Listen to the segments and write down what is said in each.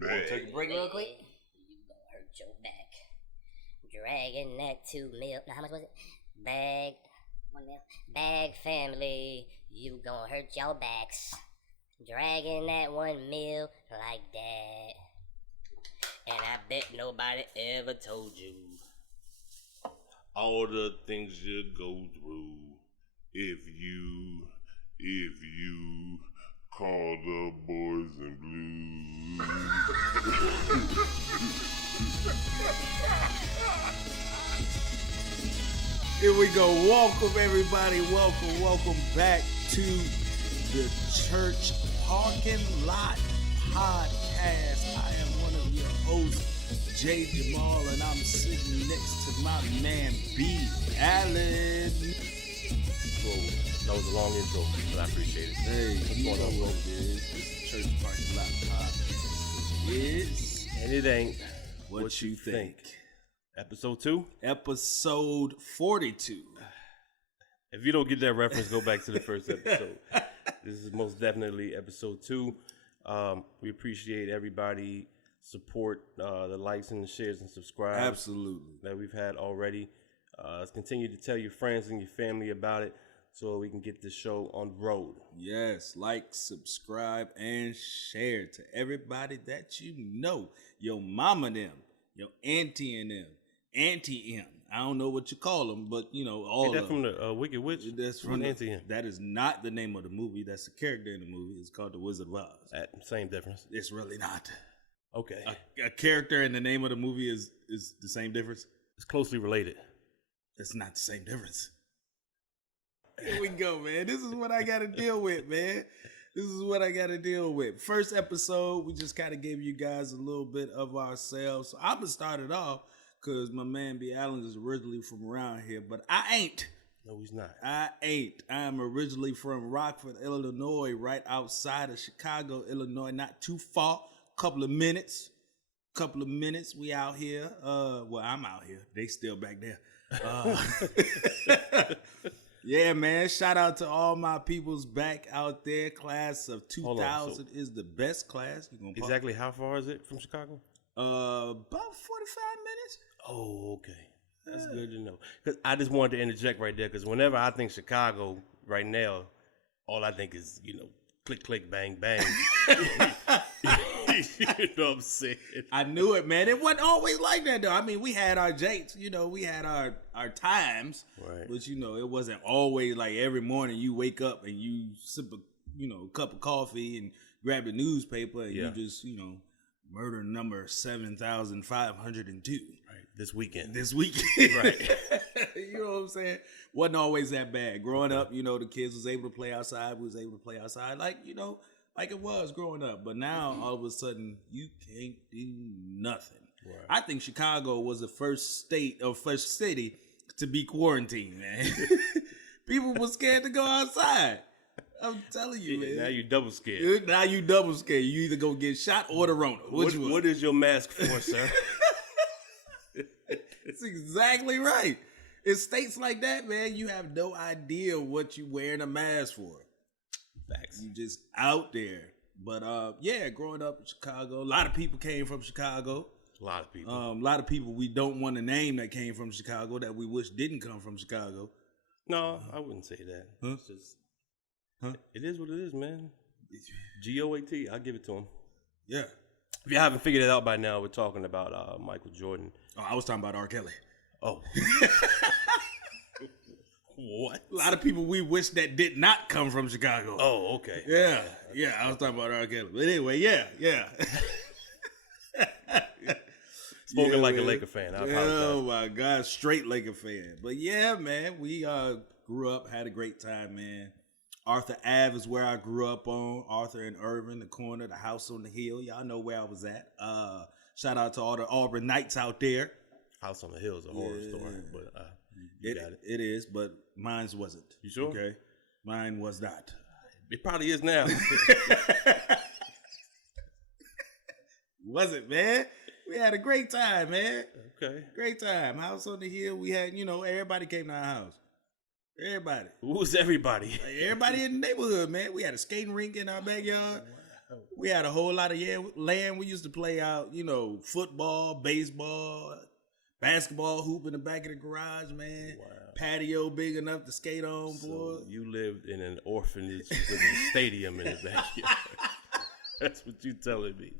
You want to take a break real quick? You gonna hurt your back. Dragging that 2 mil. Now, how much was it? Bag. 1 mil. Bag family. You gonna hurt your backs. Dragging that 1 mil like that. And I bet nobody ever told you. All the things you go through if you call the boys in blue. Here we go. Welcome everybody. Welcome back to the Church Parking Lot Podcast. I am one of your hosts, Jay Jamal, and I'm sitting next to my man B. Allen. Whoa, that was a long intro, but I appreciate it. Hey, What's going on, bro? It's the Church Parking Lot Podcast. It's And it ain't what you think. Episode 2. Episode 42. If you don't get that reference, go back to the first episode. This is most definitely episode 2. We appreciate everybody support, the likes and the shares and subscribes. Absolutely. That we've had already. Let's continue to tell your friends and your family about it so we can get this show on the road. Yes, like, subscribe, and share to everybody that you know. Your mama them, your auntie and them, Auntie M. I don't know what you call them, but you know all Ain't that of from them. the Wicked Witch? That's from Auntie M. That is not the name of the movie. That's a character in the movie. It's called The Wizard of Oz. Same difference. It's really not. Okay. A character in the name of the movie is the same difference. It's closely related. It's not the same difference. Here we go, man. This is what I got to deal with, man. This is what I got to deal with. First episode, we just kind of gave you guys a little bit of ourselves. So I'm going to start it off because my man B. Allen is originally from around here, but I ain't. No, he's not. I ain't. I'm originally from Rockford, Illinois, right outside of Chicago, Illinois, not too far. Couple of minutes. We out here. Well, I'm out here. They still back there. Yeah, man. Shout out to all my peoples back out there. Class of 2000 is the best class. You gonna Exactly how far is it from Chicago? About 45 minutes. Oh, okay. That's good to know. Because I just wanted to interject right there because whenever I think Chicago right now, all I think is, click, click, bang, bang. You know what I'm saying? I knew it, man. It wasn't always like that, though. I mean, we had our dates, we had our times. Right. But, it wasn't always like every morning you wake up and you sip a cup of coffee and grab the newspaper and you just, murder number 7,502. Right. This weekend. Right. You know what I'm saying? Wasn't always that bad. Growing up, the kids was able to play outside. We was able to play outside like it was growing up. But now, all of a sudden, you can't do nothing. Right. I think Chicago was the first city to be quarantined, man. People were scared to go outside. I'm telling you, man. Now you double scared. Now you double scared. You either go get shot or the Rona. What is your mask for, sir? That's exactly right. In states like that, man, you have no idea what you wearing a mask for. Facts. You just out there. But growing up in Chicago, a lot of people came from Chicago. A lot of people. A lot of people we don't want to name that came from Chicago that we wish didn't come from Chicago. No, I wouldn't say that. Huh? It's just, it is what it is, man. GOAT, I'll give it to him. Yeah. If you haven't figured it out by now, we're talking about Michael Jordan. Oh, I was talking about R. Kelly. Oh. What? A lot of people we wish that did not come from Chicago. Oh, okay. Yeah, I was talking about R. Kelly. But anyway, yeah. Spoken like man. a Laker fan. I apologize. Oh my God, straight Laker fan. But yeah, man, we grew up, had a great time, man. Arthur Ave is where I grew up on. Arthur and Irvin, the corner, the house on the hill. Y'all know where I was at. Shout out to all the Auburn Knights out there. House on the Hill is a horror story, but you got it. It is, but mine wasn't. You sure? Okay, mine was not. It probably is now. Wasn't, man. We had a great time, man. Okay. Great time. House on the hill. We had, everybody came to our house. Everybody. Who's everybody? Everybody in the neighborhood, man. We had a skating rink in our backyard. We had a whole lot of land. We used to play out, football, baseball, basketball hoop in the back of the garage, man. Wow. Patio big enough to skate on, boy. So you lived in an orphanage with a stadium in the backyard. That's what you telling me.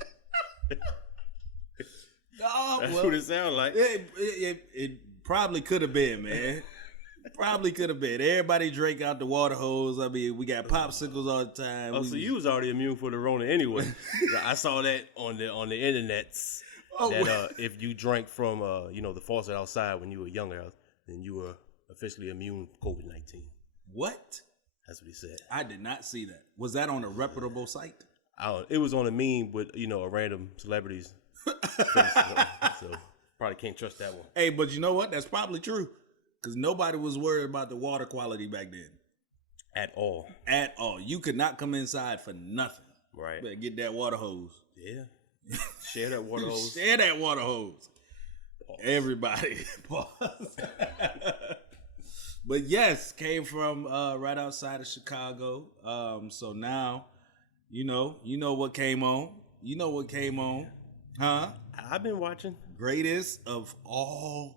That's what it sounds like. It probably could have been, man. Probably could have been. Everybody drank out the water hose. I mean, we got popsicles all the time. Oh, so you was already immune for the Rona anyway. I saw that on the internets. That if you drank from the faucet outside when you were younger, then you were officially immune for COVID-19. What? That's what he said. I did not see that. Was that on a reputable site? It was on a meme with a random celebrities. So probably can't trust that one. Hey, but you know what? That's probably true. Because nobody was worried about the water quality back then. At all. At all. You could not come inside for nothing. Right. Better get that water hose. Yeah. Share that water hose. Share that water hose. Pause. Everybody. Pause. But yes, came from right outside of Chicago. So now, you know what came on. You know what came on. Huh? I've been watching. Greatest of all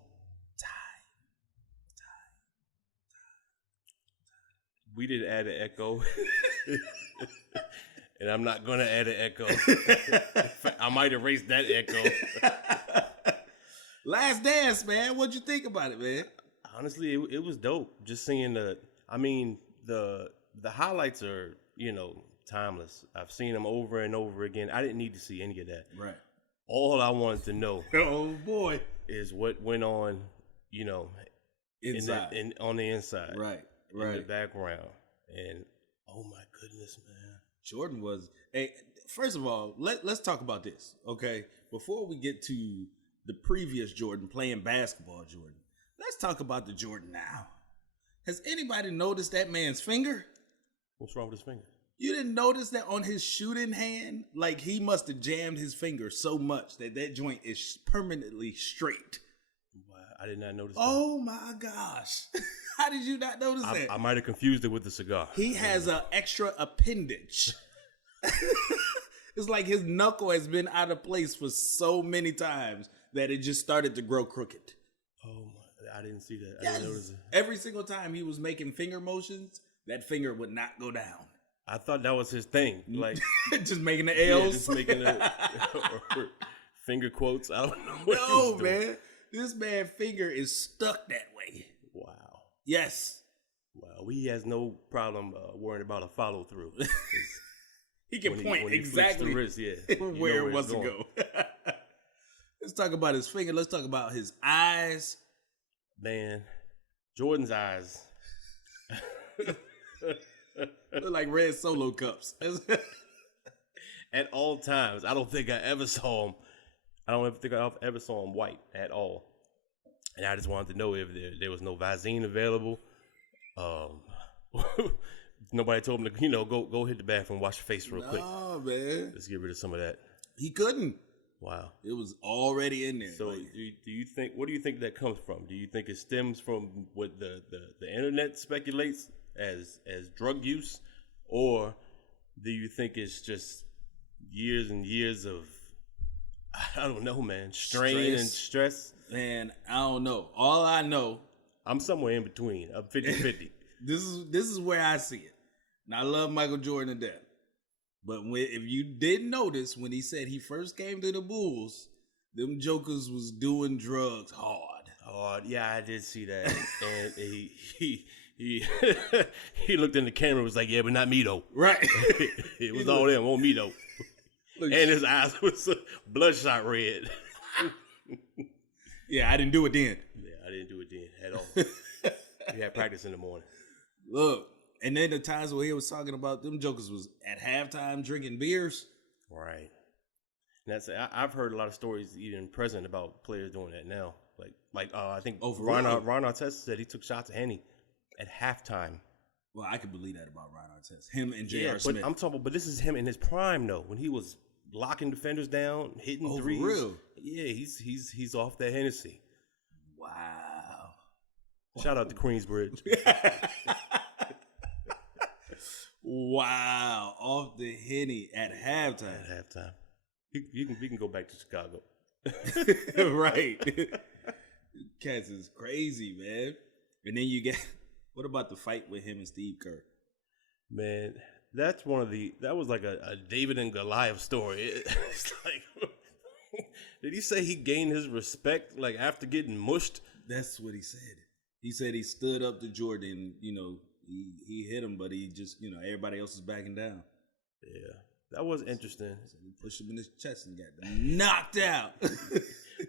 We did add an echo. And I'm not going to add an echo. I might erase that echo. Last Dance, man. What'd you think about it, man? Honestly, it was dope. Just seeing the highlights are, timeless. I've seen them over and over again. I didn't need to see any of that. Right. All I wanted to know oh boy is what went on, inside. on the inside. Right. In the background. And oh my goodness, man. Jordan was first of all, let's talk about this, okay? Before we get to the previous Jordan playing basketball Jordan, let's talk about the Jordan now. Has anybody noticed that man's finger? What's wrong with his finger? You didn't notice that on his shooting hand? Like he must have jammed his finger so much that joint is permanently straight. Wow, I did not notice Oh my gosh. How did you not notice that? I might have confused it with the cigar. He has an extra appendage. It's like his knuckle has been out of place for so many times that it just started to grow crooked. Oh my, I didn't see that. Yes. I didn't notice it. Every single time he was making finger motions, that finger would not go down. I thought that was his thing. Like just making the L's. Yeah, just making the finger quotes. I don't know what he was doing. Man. This man's finger is stuck that way. Wow. Yes. Wow. He has no problem worrying about a follow through. He can point when exactly the wrist, yeah, where it wants to go. Let's talk about his finger. Let's talk about his eyes. Man, Jordan's eyes. Look like red Solo cups. At all times. I don't think I ever saw him. I don't think I ever saw him white at all. And I just wanted to know if there was no Visine available. Nobody told him to, go hit the bathroom, wash your face real quick. Oh, man. Let's get rid of some of that. He couldn't. Wow. It was already in there. So like, what do you think that comes from? Do you think it stems from what the internet speculates as drug use? Or do you think it's just years and years of, I don't know, man, strain and stress? Man, I don't know. All I know, I'm somewhere in between. I'm 50-50. This is where I see it. And I love Michael Jordan to death. But if you didn't notice, when he said he first came to the Bulls, them jokers was doing drugs hard. Hard, yeah, I did see that. And he he looked in the camera and was like, yeah, but not me though. Right. It was all them, on me though. And his eyes was bloodshot red. Yeah, I didn't do it then. Yeah, I didn't do it then at all. We had practice in the morning. Look, and then the times where he was talking about them jokers was at halftime drinking beers. Right. And I've heard a lot of stories even present about players doing that now. Like I think Ron Artest said he took shots at Henny at halftime. Well, I could believe that about Ron Artest. Him and J.R. Smith. But I'm talking, but this is him in his prime though, when he was locking defenders down, hitting threes. For real? Yeah, he's off that Hennessy. Wow. Shout out to Queensbridge. Wow, off the Henny at halftime. At halftime. We can go back to Chicago. Right. Cats is crazy, man. And then you get, what about the fight with him and Steve Kerr? Man, that was like a David and Goliath story. It's like, did he say he gained his respect like after getting mushed? That's what he said. He said he stood up to Jordan, you know, he hit him, but he just, you know, everybody else is backing down. Yeah, that was interesting. So he pushed him in his chest and got knocked out.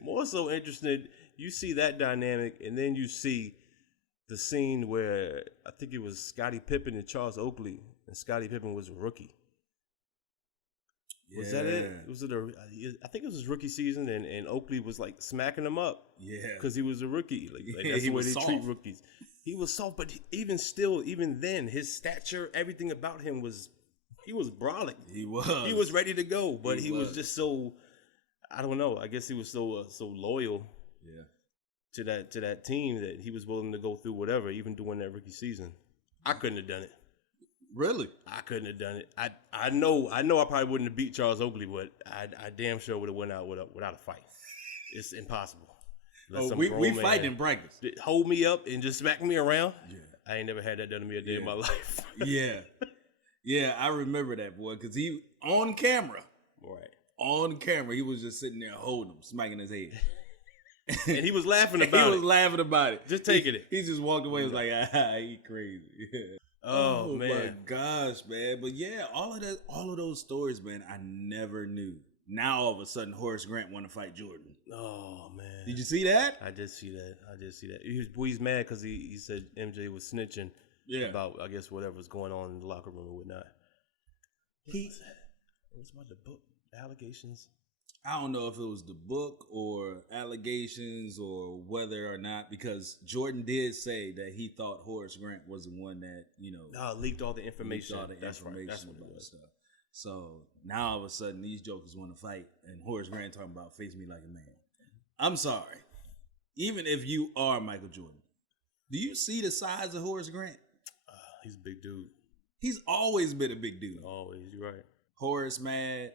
More so interesting, you see that dynamic, and then you see the scene where I think it was Scottie Pippen and Charles Oakley, and Scottie Pippen was a rookie. Was that it? I think it was his rookie season, and Oakley was like smacking him up. Yeah, because he was a rookie. Like yeah, that's the way they treat rookies. He was soft, but even then, his stature, everything about him he was brolic. He was ready to go, but he was just so, I don't know. I guess he was so loyal. Yeah. To that team that he was willing to go through whatever, even during that rookie season. I couldn't have done it. Really? I couldn't have done it. I know I probably wouldn't have beat Charles Oakley, but I damn sure would have went out without a fight. It's impossible. We fight in practice. Hold me up and just smack me around. Yeah. I ain't never had that done to me a day in my life. Yeah. Yeah, I remember that, boy, because he, on camera. Right. On camera, he was just sitting there holding him, smacking his head. And he was laughing about it. He was laughing about it. Just taking it. He just walked away. He was like, he crazy. Yeah. Oh man. My gosh, man. But yeah, all of those stories, man, I never knew. Now all of a sudden Horace Grant want to fight Jordan. Oh man. Did you see that? I did see that. He's mad because he said MJ was snitching about, I guess, whatever was going on in the locker room and whatnot. What's about the book? Allegations? I don't know if it was the book or allegations or whether or not, because Jordan did say that he thought Horace Grant was the one that, you know, leaked all the information. That's right. That's what about stuff. So now all of a sudden these jokers want to fight, and Horace Grant talking about face me like a man. I'm sorry. Even if you are Michael Jordan, do you see the size of Horace Grant? He's a big dude. He's always been a big dude. Always, you're right. Horace mad.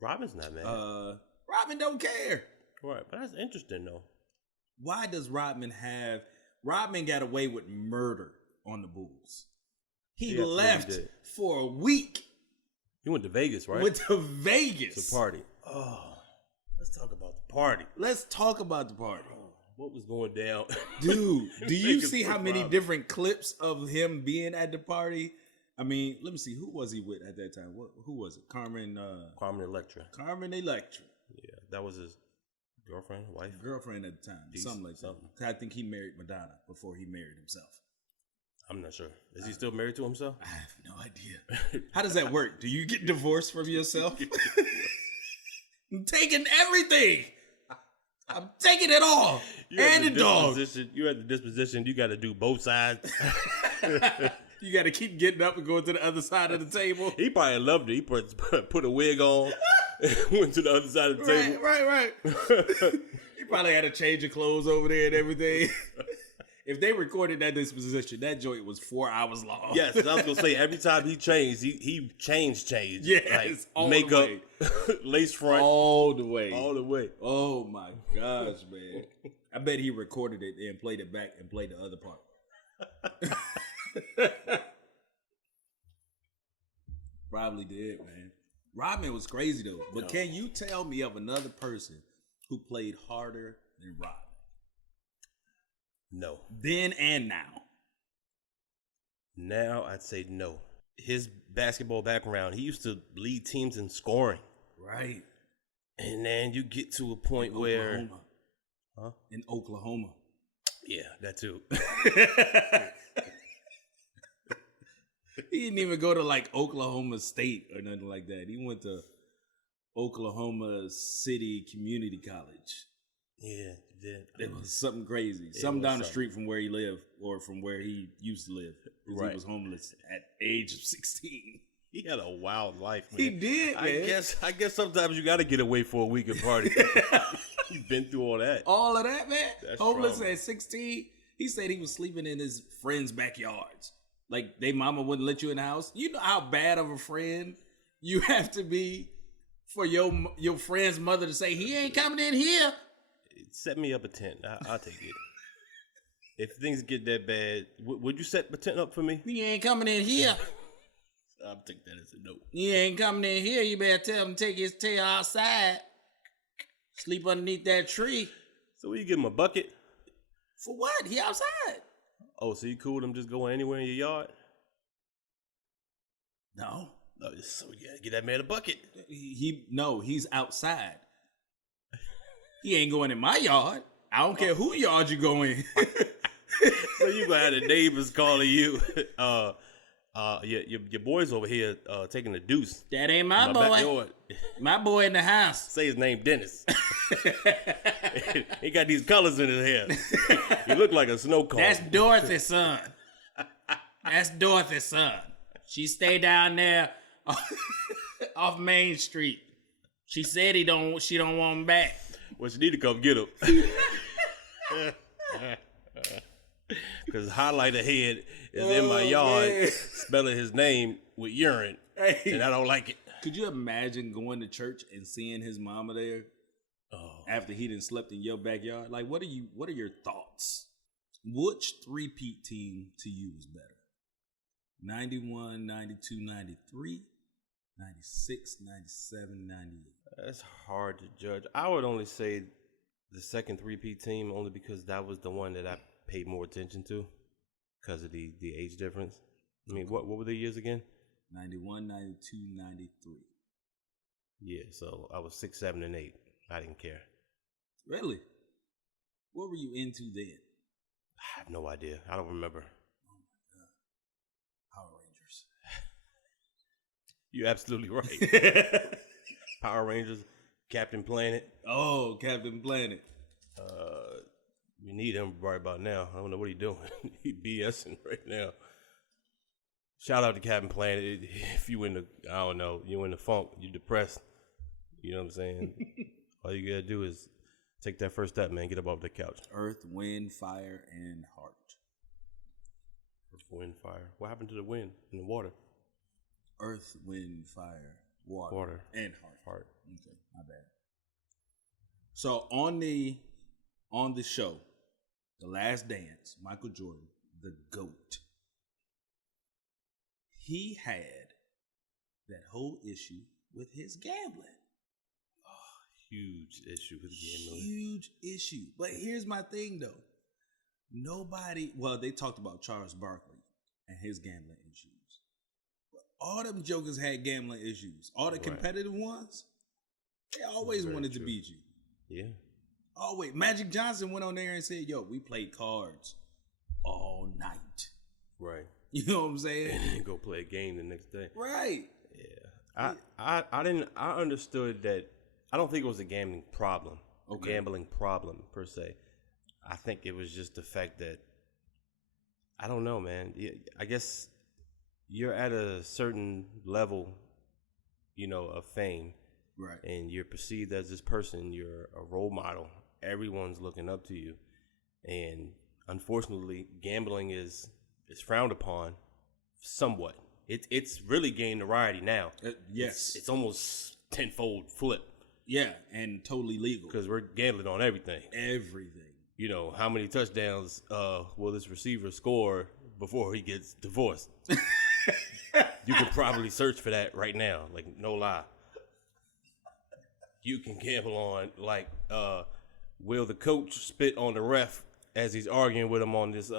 Robin's not mad. Rodman don't care. Right, but that's interesting though. Why does Rodman got away with murder on the Bulls? He left for a week. He went to Vegas, right? Went to Vegas. It's a party. Oh, let's talk about the party. Let's talk about the party. What was going down? Dude, do you see how many different clips of him being at the party? I mean, let me see. Who was he with at that time? Who was it? Carmen Electra. Carmen Electra. Yeah, that was his girlfriend, wife? Girlfriend at the time. Something like that. I think he married Madonna before he married himself. I'm not sure. Is he still married to himself? I have no idea. How does that work? Do you get divorced from yourself? I'm taking everything. I'm taking it all. And the dog. You're at the disposition. You got to do both sides. You got to keep getting up and going to the other side of the table. He probably loved it. He put a wig on, went to the other side of the table. Right. He probably had a change of clothes over there and everything. If they recorded that disposition, that joint was 4 hours long. Yes, I was going to say, every time he changed, he changed. Yes, like all makeup, the way. lace front. All the way. Oh, my gosh, man. I bet he recorded it and played it back and played the other part. Probably did, man. Rodman was crazy, though. But can you tell me of another person who played harder than Rodman? No. Then and now. Now, I'd say no. His basketball background, he used to lead teams in scoring. Right. And then you get to a point where... In Oklahoma. Yeah, that too. He didn't even go to like Oklahoma State or nothing like that. He went to Oklahoma City Community College. Yeah, he did. It was something crazy. Something down the street from where he lived, or from where he used to live. Right. He was homeless at age of 16. He had a wild life, man. He did, man. I guess sometimes you got to get away for a week and party. You've been through all that. All of that, man. That's homeless trauma. At 16. He said he was sleeping in his friends' backyards. Like, they mama wouldn't let you in the house. You know how bad of a friend you have to be for your friend's mother to say, he ain't coming in here. Set me up a tent. I'll take it. If things get that bad, would you set the tent up for me? He ain't coming in here. I'll take that as a no. He ain't coming in here. You better tell him to take his tail outside. Sleep underneath that tree. So will you give him a bucket? For what? He outside. Oh, so you cool with him just going anywhere in your yard? No. So you gotta get that man a bucket. He's outside. He ain't going in my yard. I don't care who yard you go in. So you gonna have the neighbors calling you. Your boy's over here taking the deuce. That ain't my boy. Backyard. My boy in the house. Say his name, Dennis. He got these colors in his hair. He look like a snow cone. That's Dorothy's son. That's Dorothy's son. She stay down there off Main Street. She said she don't want him back. Well, you need to come get him. Because highlighter head is in my yard, man, spelling his name with urine, and I don't like it. Could you imagine going to church and seeing his mama there after he done slept in your backyard? Like, what are your thoughts? Which three-peat team to you is better? 91, 92, 93, 96, 97, 98. That's hard to judge. I would only say the second three-peat team only because that was the one that I paid more attention to because of the age difference. I mean, what were the years again? 91, 92, 93. Yeah, so I was 6, 7, and 8. I didn't care. Really? What were you into then? I have no idea. I don't remember. Oh my God. Power Rangers. You're absolutely right. Power Rangers, Captain Planet. Oh, Captain Planet. We need him right about now. I don't know what he's doing. He BSing right now. Shout out to Captain Planet. If you in the, I don't know, you in the funk, you depressed. You know what I'm saying? All you gotta do is take that first step, man. Get up off the couch. Earth, wind, fire, and heart. Earth, wind, fire. What happened to the wind and the water? Earth, wind, fire, water. And heart. Okay, my bad. So on the show, The Last Dance, Michael Jordan, the GOAT, he had that whole issue with his gambling. Huge issue with gambling. Huge issue. But here's my thing, though. They talked about Charles Barkley and his gambling issues. But all them jokers had gambling issues. All the competitive ones, they always wanted to beat you. Yeah. Always. Magic Johnson went on there and said, yo, we played cards all night. Right. You know what I'm saying? And then go play a game the next day. Right. Yeah. I understood that. I don't think it was a gambling problem. Okay. Gambling problem per se. I think it was just the fact that, I don't know, man. I guess you're at a certain level, of fame. Right. And you're perceived as this person. You're a role model. Everyone's looking up to you. And unfortunately, gambling is frowned upon somewhat. It's really gained notoriety now. Yes. It's almost tenfold flip. Yeah, and totally legal. Because we're gambling on everything. Everything. How many touchdowns will this receiver score before he gets divorced? You could probably search for that right now. Like, no lie. You can gamble on, will the coach spit on the ref as he's arguing with him on this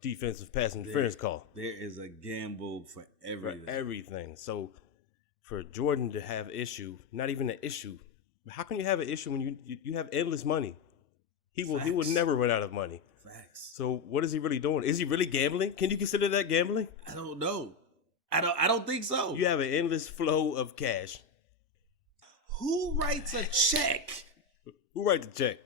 defensive pass interference call? There is a gamble for everything. For everything. So, for Jordan to have issue, not even an issue, how can you have an issue when you have endless money? He will never run out of money. Facts. So what is he really doing? Is he really gambling? Can you consider that gambling? I don't know. I don't think so. You have an endless flow of cash. Who writes a check? Who writes a check?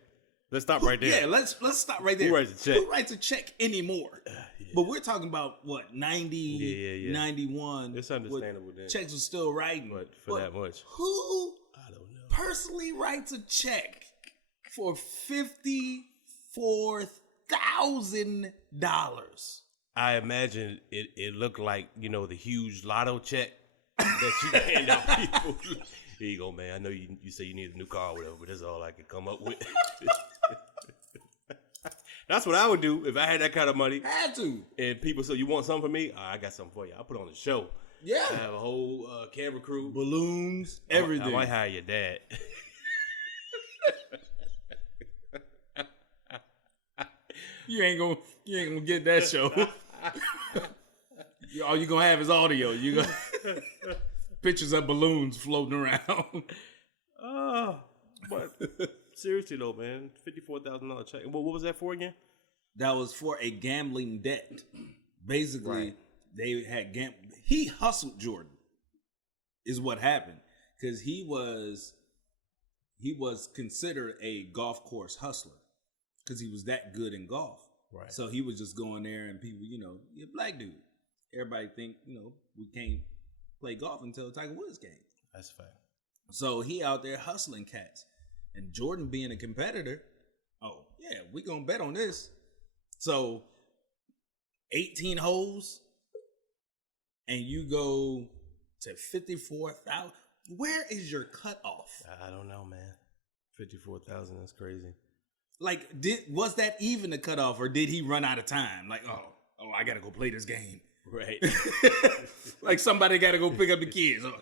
Let's stop right there. Yeah, let's stop right there. Who writes a check? Who writes a check anymore? Yeah. But we're talking about, 90, 91. It's understandable then. Checks are still writing. But for that much. Who I don't know. Personally writes a check for $54,000? I imagine it looked like, you know, the huge lotto check that you hand out people. Here you go, man. I know you say you need a new car or whatever, but that's all I could come up with. That's what I would do if I had that kind of money. Had to. And people say, you want something for me? I got something for you. I'll put on a show. Yeah. I have a whole camera crew. Balloons, everything. I might hire your dad. You ain't gonna get that show. All you gonna have is audio. You got pictures of balloons floating around. But seriously though, man, $54,000 check. What was that for again? That was for a gambling debt. Basically, Right. they had he hustled Jordan. Is what happened, because he was considered a golf course hustler because he was that good in golf. Right. So he was just going there, and people, you know, you're a black dude. Everybody think, you know, we can't play golf until Tiger Woods came. That's a fact. So he out there hustling cats. And Jordan being a competitor, oh, yeah, we going to bet on this. So 18 holes, and you go to 54,000. Where is your cutoff? I don't know, man. 54,000, that's crazy. Like, was that even a cutoff, or did he run out of time? Like, oh, I got to go play this game. Right. Like somebody got to go pick up the kids. Oh,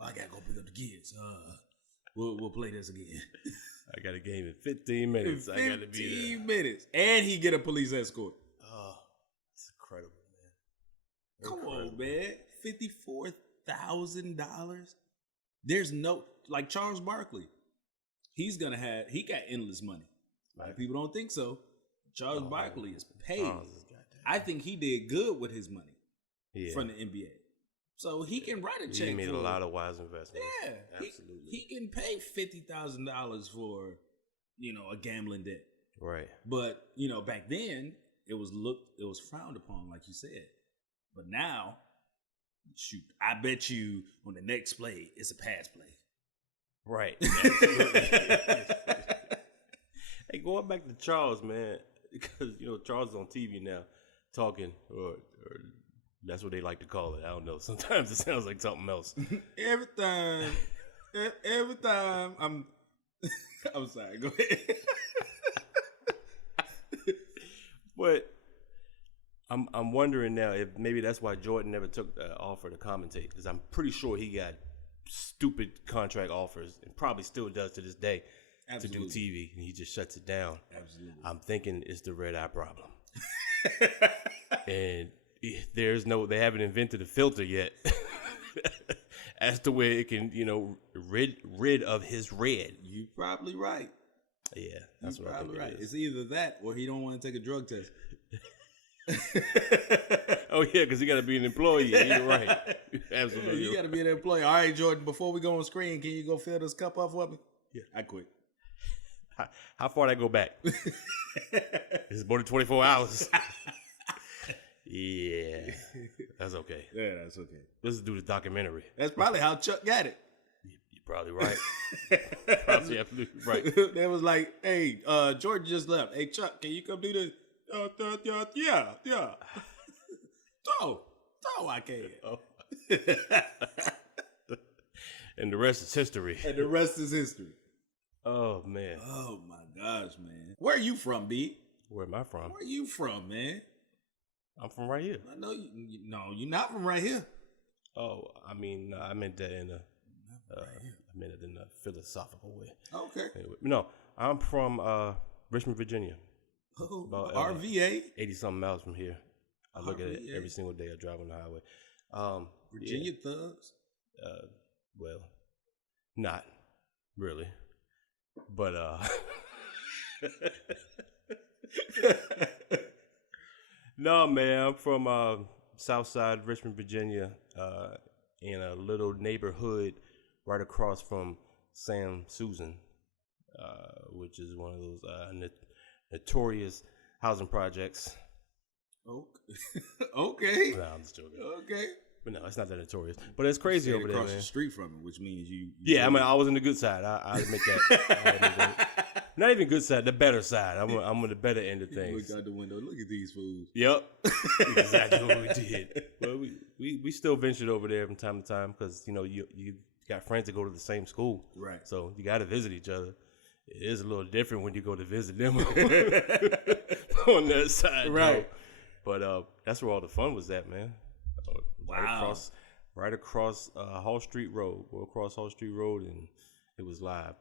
I got to go pick up the kids. We'll play this again. I got a game in 15 minutes. I got to be there. 15 minutes. And he get a police escort. Oh, it's incredible, man. Come on, man. $54,000. There's no, like Charles Barkley. He got endless money. A lot of people don't think so. Charles Barkley is paid. I think he did good with his money from the NBA. So he can write a check. He made a lot of wise investments. Yeah, absolutely. He can pay $50,000 for, you know, a gambling debt. Right. But you know, back then it was frowned upon, like you said. But now, shoot, I bet you on the next play it's a pass play. Right. Absolutely. Hey, going back to Charles, man, because you know Charles is on TV now, talking, or that's what they like to call it. I don't know. Sometimes it sounds like something else. Every time I'm sorry. Go ahead. But I'm wondering now if maybe that's why Jordan never took the offer to commentate, because I'm pretty sure he got stupid contract offers and probably still does to this day. Absolutely. To do TV, and he just shuts it down. Absolutely. I'm thinking it's the red eye problem. And they haven't invented a filter yet as to where it can, you know, rid of his red. You probably right. Yeah, that's You're what probably I think right. it is. It's either that or he don't want to take a drug test. Oh yeah, because he got to be an employee. You're right. Absolutely. You got to be an employee. All right, Jordan, before we go on screen, can you go fill this cup up for me? Yeah. I quit. How far did I go back? It's more than 24 hours. Yeah, that's okay. Yeah, that's okay. Let's do the documentary. That's probably how Chuck got it. You're probably right. Probably absolutely right. They was like, hey, Jordan just left. Hey, Chuck, can you come do this? Yeah. So I can. Oh. And the rest is history. And the rest is history. Oh, man. Oh, my gosh, man. Where are you from, B? Where am I from? Where are you from, man? I'm from right here. I know you. No, you're not from right here. Oh, I mean, I meant that in a philosophical way. Okay. Anyway, no, I'm from Richmond, Virginia. Oh, About, RVA. 80-something miles from here. I look at it RVA. every single day I drive on the highway. Virginia thugs. Well, not really. But no, man, I'm from Southside Richmond, Virginia, in a little neighborhood right across from Sam Susan, which is one of those notorious housing projects. Okay. No, I'm just joking. Okay. But no, it's not that notorious. But it's crazy Stayed over there, across man. the street from it, which means you Yeah, I mean, I was on the good side. I admit that. Not even good side, the better side. I'm on the better end of Look things. out the window. Look at these fools. Yep, exactly what we did. Well, we still ventured over there from time to time because you got friends that go to the same school, Right. so you got to visit each other. It is a little different when you go to visit them on that side, Right. though. But that's where all the fun was at, man. Wow. Right across Hall Street Road. Go across Hall Street Road, and it was live.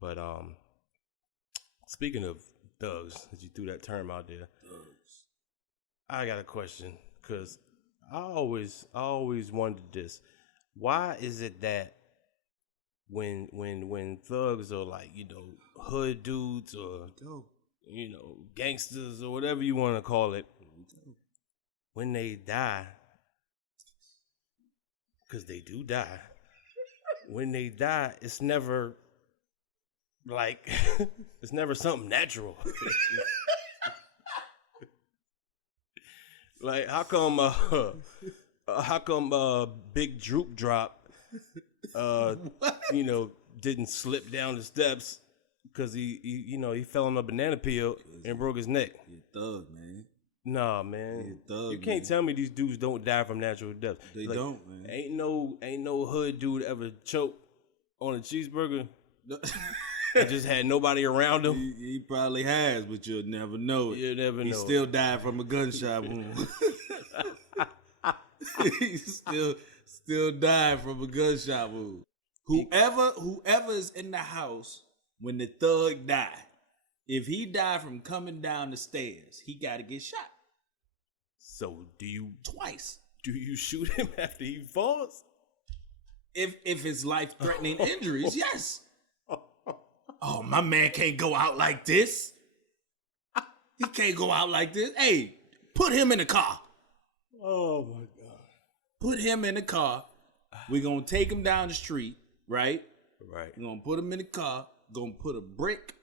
But speaking of thugs, as you threw that term out there, I got a question because I always wondered this: why is it that when thugs are like hood dudes or gangsters or whatever you want to call it, when they die, because they do die, when they die, it's never like it's never something natural. Like how come Big Droop Drop didn't slip down the steps because he fell on a banana peel and broke his neck. You're a thug, man. Nah, man. You're a thug, You can't man. tell me these dudes don't die from natural death. They don't, man. Ain't no hood dude ever choked on a cheeseburger and just had nobody around him. He probably has, but you'll never know it. You'll never He know. still died from a gunshot wound. He still died from a gunshot wound. Whoever is in the house when the thug died, if he died from coming down the stairs, he got to get shot So do you twice. shoot him after he falls? If it's life-threatening injuries, yes. Oh, my man can't go out like this. He can't go out like this. Hey, put him in the car. Oh my God. Put him in the car. We're going to take him down the street, right? Right. We're going to put him in the car. Going to put a brick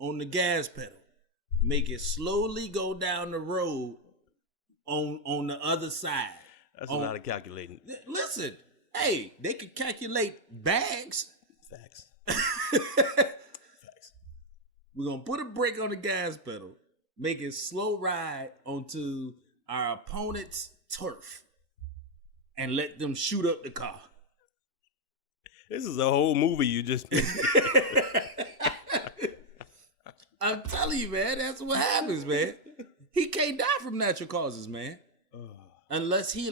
on the gas pedal. Make it slowly go down the road on the other side. That's a lot of calculating. Listen, hey, they could calculate bags. Facts. We're going to put a brake on the gas pedal, make it slow ride onto our opponent's turf, and let them shoot up the car. This is a whole movie you just I'm telling you, man, that's what happens, man. He can't die from natural causes, man. Unless he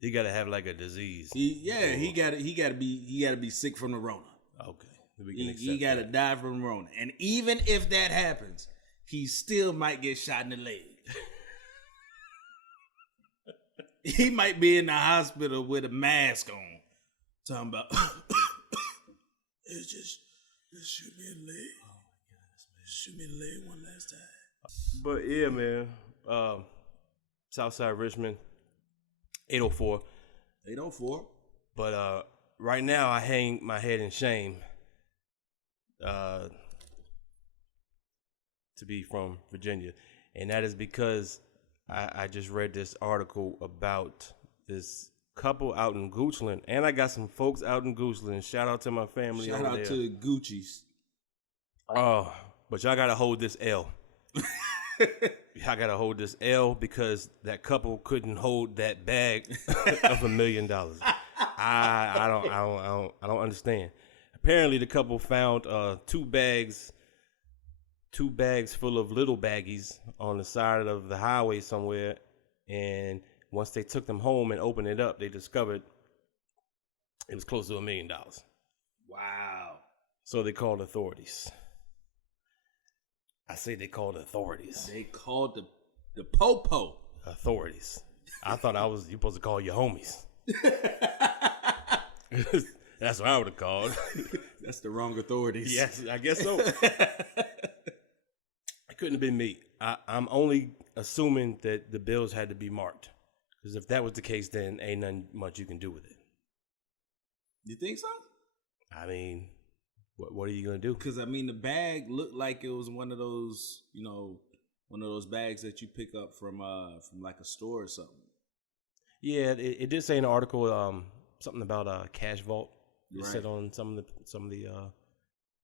You gotta have like a disease. he gotta be sick from the Rona. Okay. We can He accept gotta that. die from Rona. And even if that happens, he still might get shot in the leg. He might be in the hospital with a mask on. Talking about just shoot me in the leg. Oh my God, shoot me in the leg one last time. But yeah, man. Southside Richmond, 804. 804. But right now I hang my head in shame. To be from Virginia. And that is because I just read this article about this couple out in Goochland. And I got some folks out in Goochland. Shout out to my family Shout over out there. to Gucci's. Oh, but y'all gotta hold this L. Y'all gotta hold this L because that couple couldn't hold that bag of $1 million. I don't understand. Apparently, the couple found two bags full of little baggies on the side of the highway somewhere, and once they took them home and opened it up, they discovered it was close to $1 million. Wow. So they called authorities. I say they called authorities. They called the popo. Authorities. I thought you supposed to call your homies. That's what I would have called. That's the wrong authorities. Yes, I guess so. It couldn't have been me. I'm only assuming that the bills had to be marked. Because if that was the case, then ain't nothing much you can do with it. You think so? I mean, what are you going to do? Because, I mean, the bag looked like it was one of those, one of those bags that you pick up from like a store or something. Yeah, it did say in the article something about a cash vault. It Right. said on some of the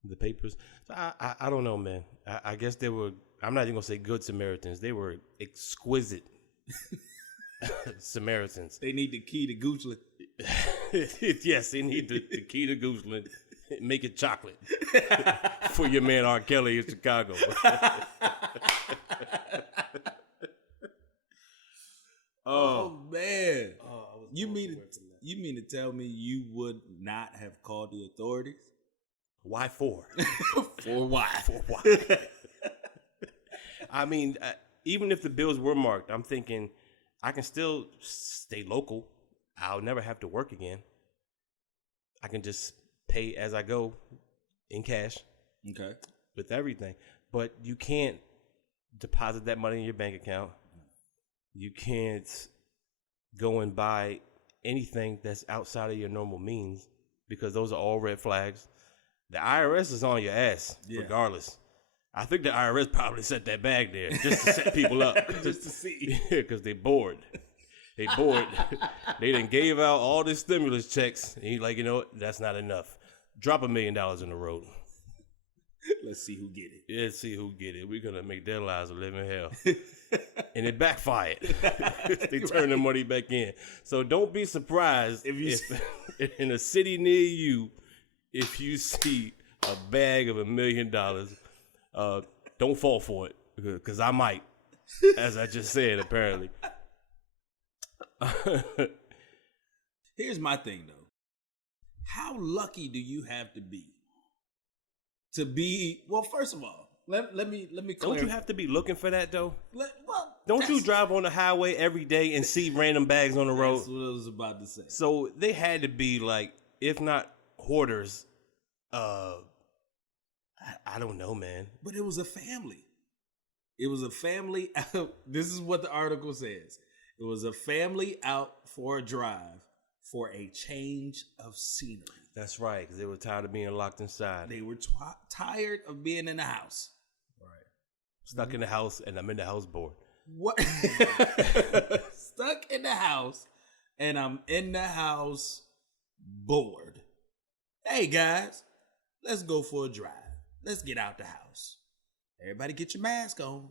the papers. So I don't know, man. I guess they were. I'm not even gonna say good Samaritans. They were exquisite Samaritans. They need the key to Goochland. Yes, they need the key to Goochland. Make it chocolate for your man R. Kelly in Chicago. Oh man! You mean to tell me you would not have called the authorities? Why for? For why? For why? I mean, even if the bills were marked, I'm thinking I can still stay local. I'll never have to work again. I can just pay as I go in cash. Okay. With everything. But you can't deposit that money in your bank account. You can't go and buy anything that's outside of your normal means because those are all red flags. The IRS is on your ass regardless. I think the IRS probably set that bag there just to set people up. Just to see. Yeah, because they bored. They bored. They done gave out all the stimulus checks. And he's like, you know what? That's not enough. Drop $1 million in the road. Let's see who get it. Yeah, let's see who get it. We're going to make their lives a living hell. And it backfired. They turned the money back in. So don't be surprised if in a city near you, if you see a bag of $1 million, don't fall for it. Because I might, as I just said, apparently. Here's my thing, though. How lucky do you have to be? Well, first of all, let me clarify. Don't you have to be looking for that though? Well, don't you drive on the highway every day and see random bags on the road? That's what I was about to say. So they had to be like, if not hoarders, I don't know, man. But it was a family. It was a family. This is what the article says. It was a family out for a drive for a change of scenery. That's right, because they were tired of being locked inside. They were tired of being in the house. Right. Stuck in the house, and I'm in the house bored. What? Stuck in the house, and I'm in the house bored. Hey, guys, let's go for a drive. Let's get out the house. Everybody get your mask on.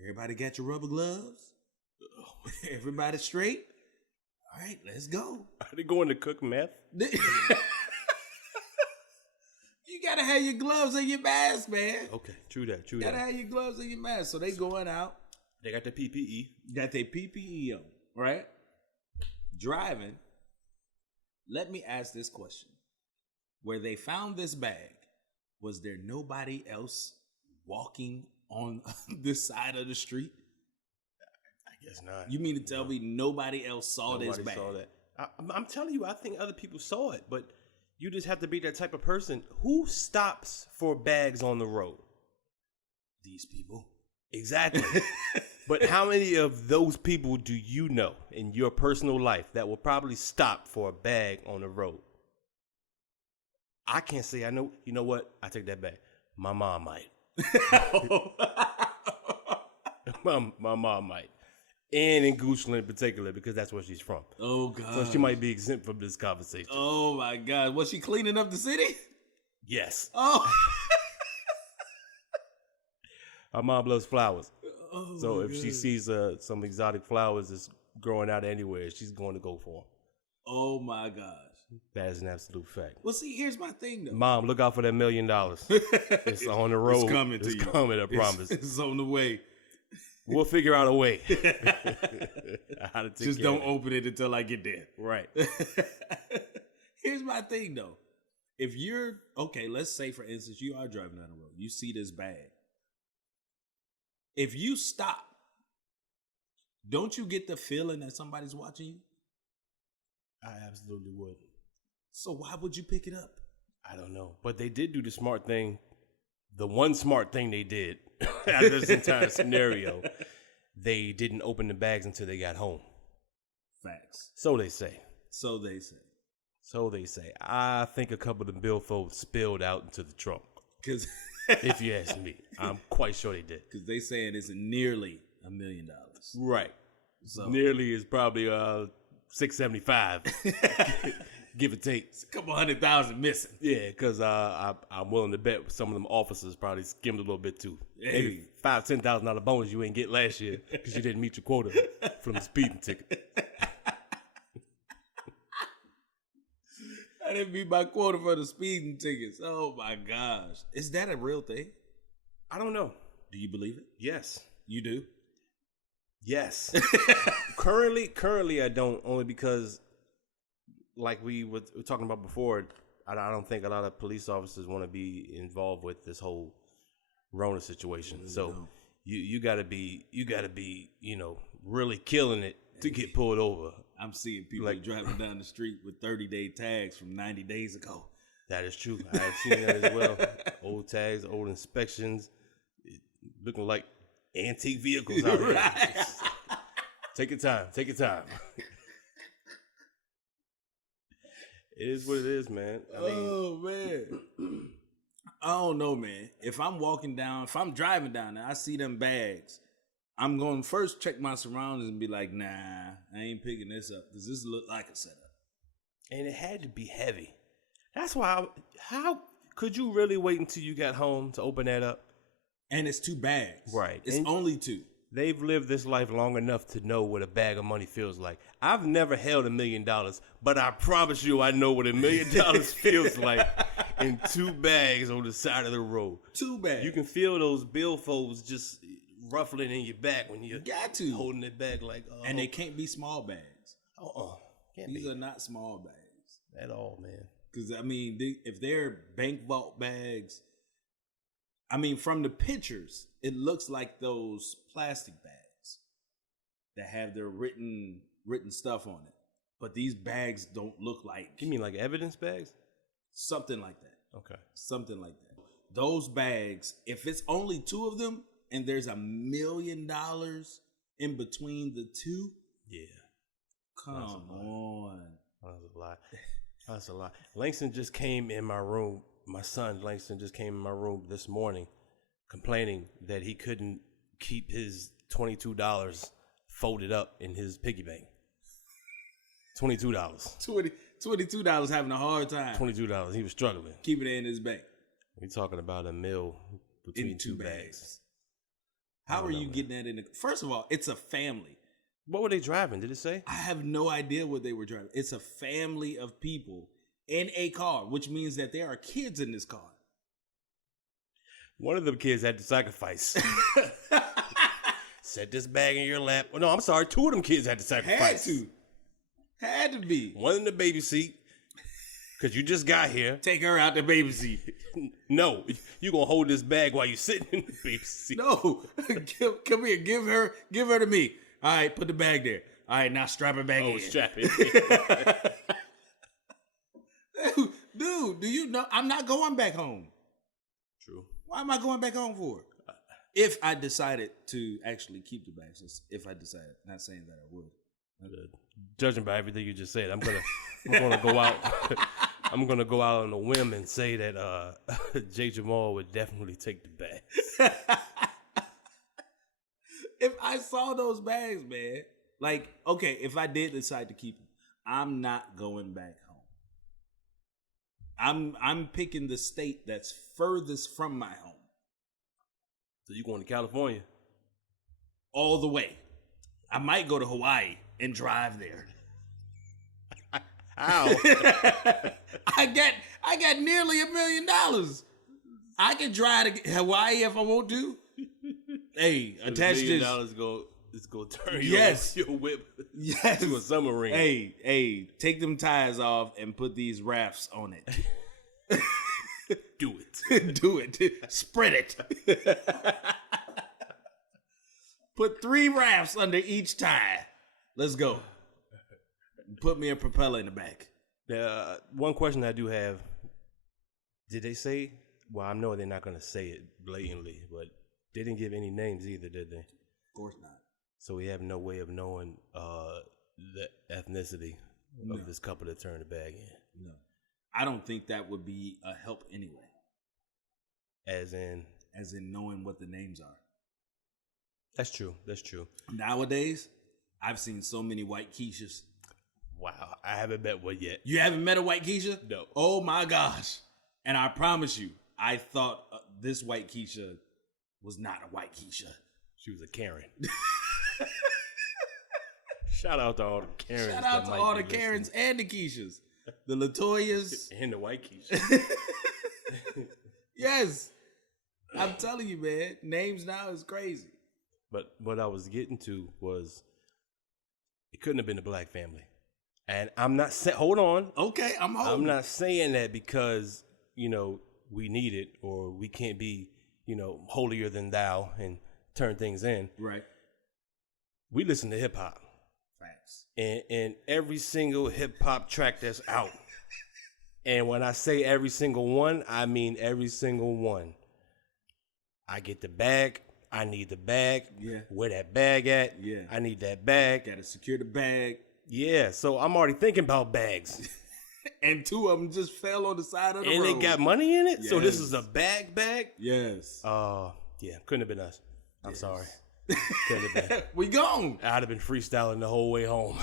Everybody got your rubber gloves. Everybody straight. All right, let's go. Are they going to cook meth? You gotta have your gloves and your mask, man. Okay, true that. You gotta have your gloves and your mask. So they going out. They got their PPE. Got their PPE on, right? Driving. Let me ask this question. Where they found this bag, was there nobody else walking on this side of the street? Guess not. You mean to tell me nobody else saw this bag? Saw that. I'm telling you, I think other people saw it, but you just have to be that type of person. Who stops for bags on the road? These people. Exactly. But how many of those people do you know in your personal life that will probably stop for a bag on the road? I can't say I know. You know what? I take that back. My mom might. my mom might. And in Goochland in particular, because that's where she's from. Oh, God. So she might be exempt from this conversation. Oh, my God. Was she cleaning up the city? Yes. Oh. Her mom loves flowers. Oh, so if she sees some exotic flowers that's growing out anywhere, she's going to go for them. Oh, my gosh. That is an absolute fact. Well, see, here's my thing, though. Mom, look out for that $1 million. It's on the road. It's coming to you. It's coming, I promise. It's on the way. We'll figure out a way. How to take Just don't open it until I get there. Right. Here's my thing, though. If you're, okay, let's say, for instance, you are driving down the road. You see this bag. If you stop, don't you get the feeling that somebody's watching you? I absolutely would. So why would you pick it up? I don't know. But they did do the smart thing. The one smart thing they did out of this entire scenario, they didn't open the bags until they got home. Facts. So they say. So they say. So they say. I think a couple of the billfolds spilled out into the trunk. Because if you ask me, I'm quite sure they did. Because they saying it's nearly $1 million. Right. So nearly is probably $675. give or take. It's a couple 100,000 missing. Yeah, because I'm willing to bet some of them officers probably skimmed a little bit too. Maybe $5,000-$10,000 bonus you ain't get last year because you didn't meet your quota from the speeding ticket. I didn't meet my quota for the speeding tickets. Oh my gosh. Is that a real thing? I don't know. Do you believe it? Yes. You do? Yes. Currently I don't, only because like we were talking about before, I don't think a lot of police officers want to be involved with this whole Rona situation. So you gotta be, really killing it to get pulled over. I'm seeing people driving down the street with 30-day tags from 90 days ago. That is true. I have seen that as well. Old tags, old inspections, looking like antique vehicles out here. Right. Take your time. Take your time. It is what it is, man. Man. I don't know, man. If I'm driving down there, I see them bags, I'm going to first check my surroundings and be like, nah, I ain't picking this up. Does this look like a setup? And it had to be heavy. That's why, how could you really wait until you got home to open that up? And it's 2 bags. Right. It's and only 2. They've lived this life long enough to know what a bag of money feels like. I've never held $1 million, but I promise you I know what $1 million feels like in 2 bags on the side of the road. 2 bags. You can feel those billfolds just ruffling in your back when you're holding it back like. And they can't be small bags. These are not small bags at all, man. Because I mean, if they're bank vault bags, I mean, from the pictures, it looks like those plastic bags that have their written stuff on it. But these bags don't look like. You mean like evidence bags? Something like that. Okay. Something like that. Those bags, if it's only 2 of them and there's $1 million in between the 2, yeah. Come on. That's a lot. That's a lot. Langston just came in my room. My son Langston just came in my room this morning complaining that he couldn't keep his $22 folded up in his piggy bank. $22. $22 having a hard time. $22. He was struggling. Keeping it in his bank. We're talking about $1 million between 2 bags. How are you getting that in? First of all, it's a family. What were they driving? Did it say? I have no idea what they were driving. It's a family of people in a car, which means that there are kids in this car. One of them kids had to sacrifice. Set this bag in your lap. Oh, no, I'm sorry. 2 of them kids had to sacrifice. Had to be. One in the baby seat, because you just got here. Take her out the baby seat. No, you going to hold this bag while you sitting in the baby seat. No. Come here. Give her to me. All right, put the bag there. All right, now strap it back in. Oh, strap it. Dude, do you know I'm not going back home? True. Why am I going back home for? If I decided to actually keep the bags, if I decided, not saying that I would. Judging by everything you just said, I'm gonna go out. I'm gonna go out on a whim and say that Jay Jamal would definitely take the bags. If I saw those bags, man, like, okay, if I did decide to keep them, I'm not going back home. I'm picking the state that's furthest from my home. So you going to California? All the way. I might go to Hawaii and drive there. How? I got nearly $1 million. I can drive to Hawaii if I want to. Hey, so attach this. $1 million it's gonna turn yes. your whip yes. to a submarine. Hey, take them tires off and put these rafts on it. Do it. Do it. Spread it. Put 3 rafts under each tire. Let's go. Put me a propeller in the back. One question I do have, did they say, well, I know they're not going to say it blatantly, but they didn't give any names either, did they? Of course not. So we have no way of knowing the ethnicity of this couple that turned the bag in. No. I don't think that would be a help anyway. As in knowing what the names are. That's true. That's true. Nowadays, I've seen so many white Keishas. Wow, I haven't met one yet. You haven't met a white Keisha? No. Oh my gosh. And I promise you, I thought this white Keisha was not a white Keisha. She was a Karen. Shout out to all the Karens. Shout out to all the Karens and the Keishas. The Latoyas. And the white Keisha. Yes. I'm telling you, man. Names now is crazy. But what I was getting to was it couldn't have been a black family. And I'm not saying, hold on. Okay, I'm holding. I'm not saying that because, we need it or we can't be, holier than thou and turn things in. Right. We listen to hip hop. Facts. And every single hip hop track that's out. And when I say every single one, I mean every single one. I get the bag. I need the bag. Yeah. Where that bag at? Yeah. I need that bag. Gotta secure the bag. Yeah. So I'm already thinking about bags. And two of them just fell on the side of the And road. they got money in it? Yes. So this is a bag? Yes. Yeah. Couldn't have been us. I'm sorry. Couldn't have been. We gone. I'd have been freestyling the whole way home.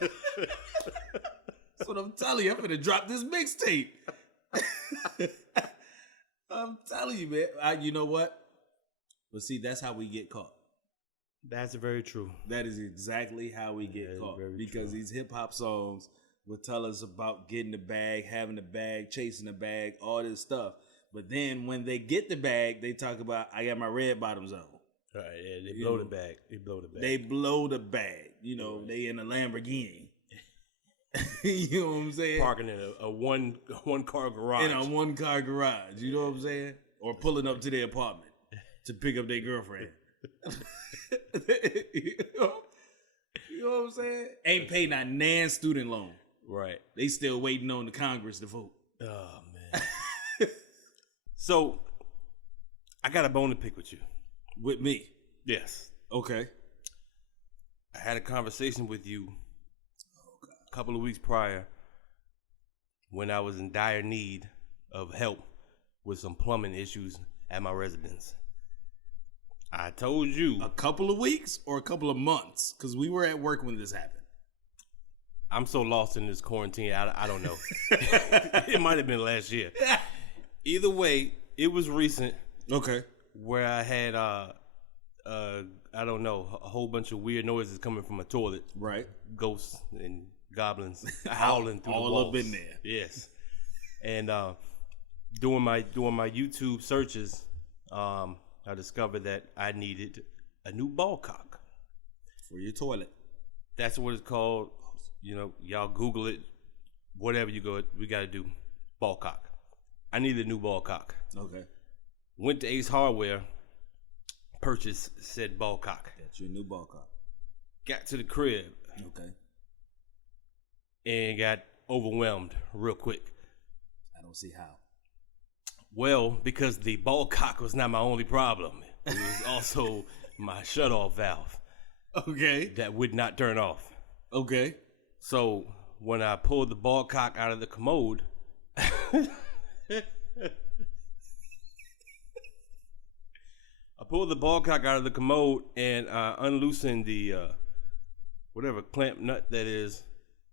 That's what I'm telling you. I'm gonna drop this mixtape. I'm telling you, man. You know what? But see, that's how we get caught. That's very true. That is exactly how we get caught. Because these hip hop songs will tell us about getting the bag, having the bag, chasing the bag, all this stuff. But then when they get the bag, they talk about, I got my red bottoms on. Right, yeah, they blow the bag. They blow the bag. They blow the bag. They in a Lamborghini. You know what I'm saying? Parking in a one car garage. In a 1-car garage. You know what I'm saying? Or pulling up to their apartment to pick up their girlfriend. You know what I'm saying? Ain't paid not nan student loan. Right. They still waiting on the Congress to vote. Oh, man. So, I got a bone to pick with you. With me? Yes. Okay. I had a conversation with you a couple of weeks prior when I was in dire need of help with some plumbing issues at my residence. I told you. A couple of weeks or a couple of months? Because we were at work when this happened. I'm so lost in this quarantine, I don't know. It might have been last year. Either way, it was recent. Okay. Where I had, I don't know, a whole bunch of weird noises coming from a toilet. Right. Ghosts and goblins howling through the walls. All up in there. Yes. And doing my YouTube searches, I discovered that I needed a new ball cock. For your toilet. That's what it's called. Y'all Google it. Whatever you go, we got to do ball cock. I needed a new ball cock. Okay. Went to Ace Hardware, purchased said ball cock. That's your new ball cock. Got to the crib. Okay. And got overwhelmed real quick. I don't see how. Well, because the ball cock was not my only problem. It was also my shutoff valve. Okay. That would not turn off. Okay. So when I pulled the ball cock out of the commode, I pulled the ball cock out of the commode and unloosened the whatever clamp nut that is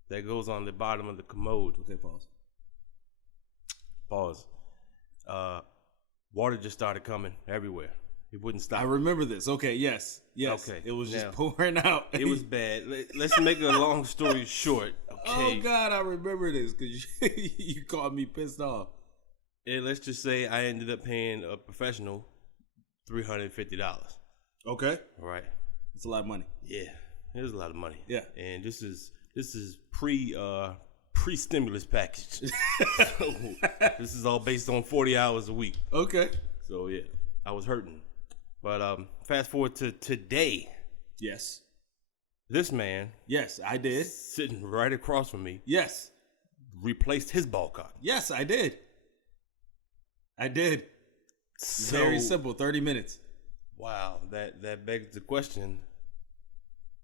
that goes on the bottom of the commode. Okay, pause. Pause. Water just started coming everywhere. It wouldn't stop. I remember this. Okay, yes. Okay. It was just Now, pouring out. It was bad. Let's make a long story short. Okay. Oh, God, I remember this because you called me pissed off. And let's just say I ended up paying a professional $350. Okay. All right. It's a lot of money. Yeah. It was a lot of money. Yeah. And this is pre-stimulus package. So, this is all based on 40 hours a week. Okay. So yeah, I was hurting. But fast forward to today. Yes. This man, Yes, I did. sitting right across from me, Yes. replaced his ball cock. Yes, I did. I did. So, Very simple. 30 minutes. Wow, that begs the question: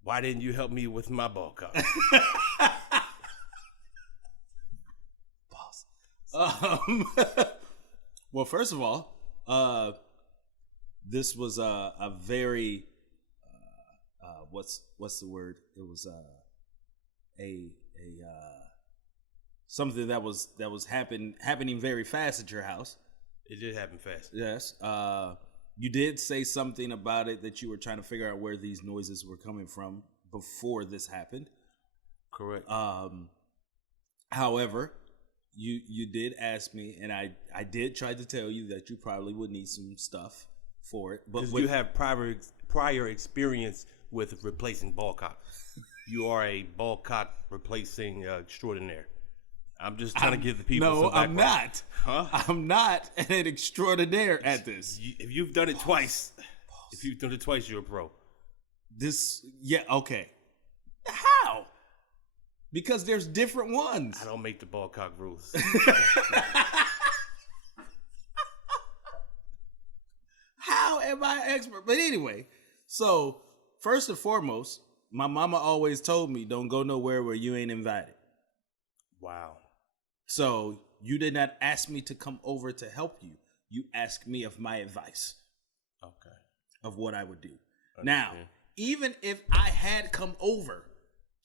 why didn't you help me with my ball cock? Well, first of all, this was a very what's the word? It was something that was happening very fast at your house. It did happen fast. Yes. You did say something about it that you were trying to figure out where these noises were coming from before this happened. Correct. However, you did ask me, and I did try to tell you that you probably would need some stuff for it. But you have prior experience with replacing ball cock. You are a ball cock replacing extraordinaire. I'm just trying to give the people some background. I'm not. Huh? I'm not an extraordinaire at this. If you've done it twice, you're a pro. Okay. How? Because there's different ones. I don't make the ball cock rules. How am I an expert? But anyway, so first and foremost, my mama always told me, don't go nowhere where you ain't invited. Wow. So you did not ask me to come over to help you. You asked me of my advice. Okay. Of what I would do. Now, even if I had come over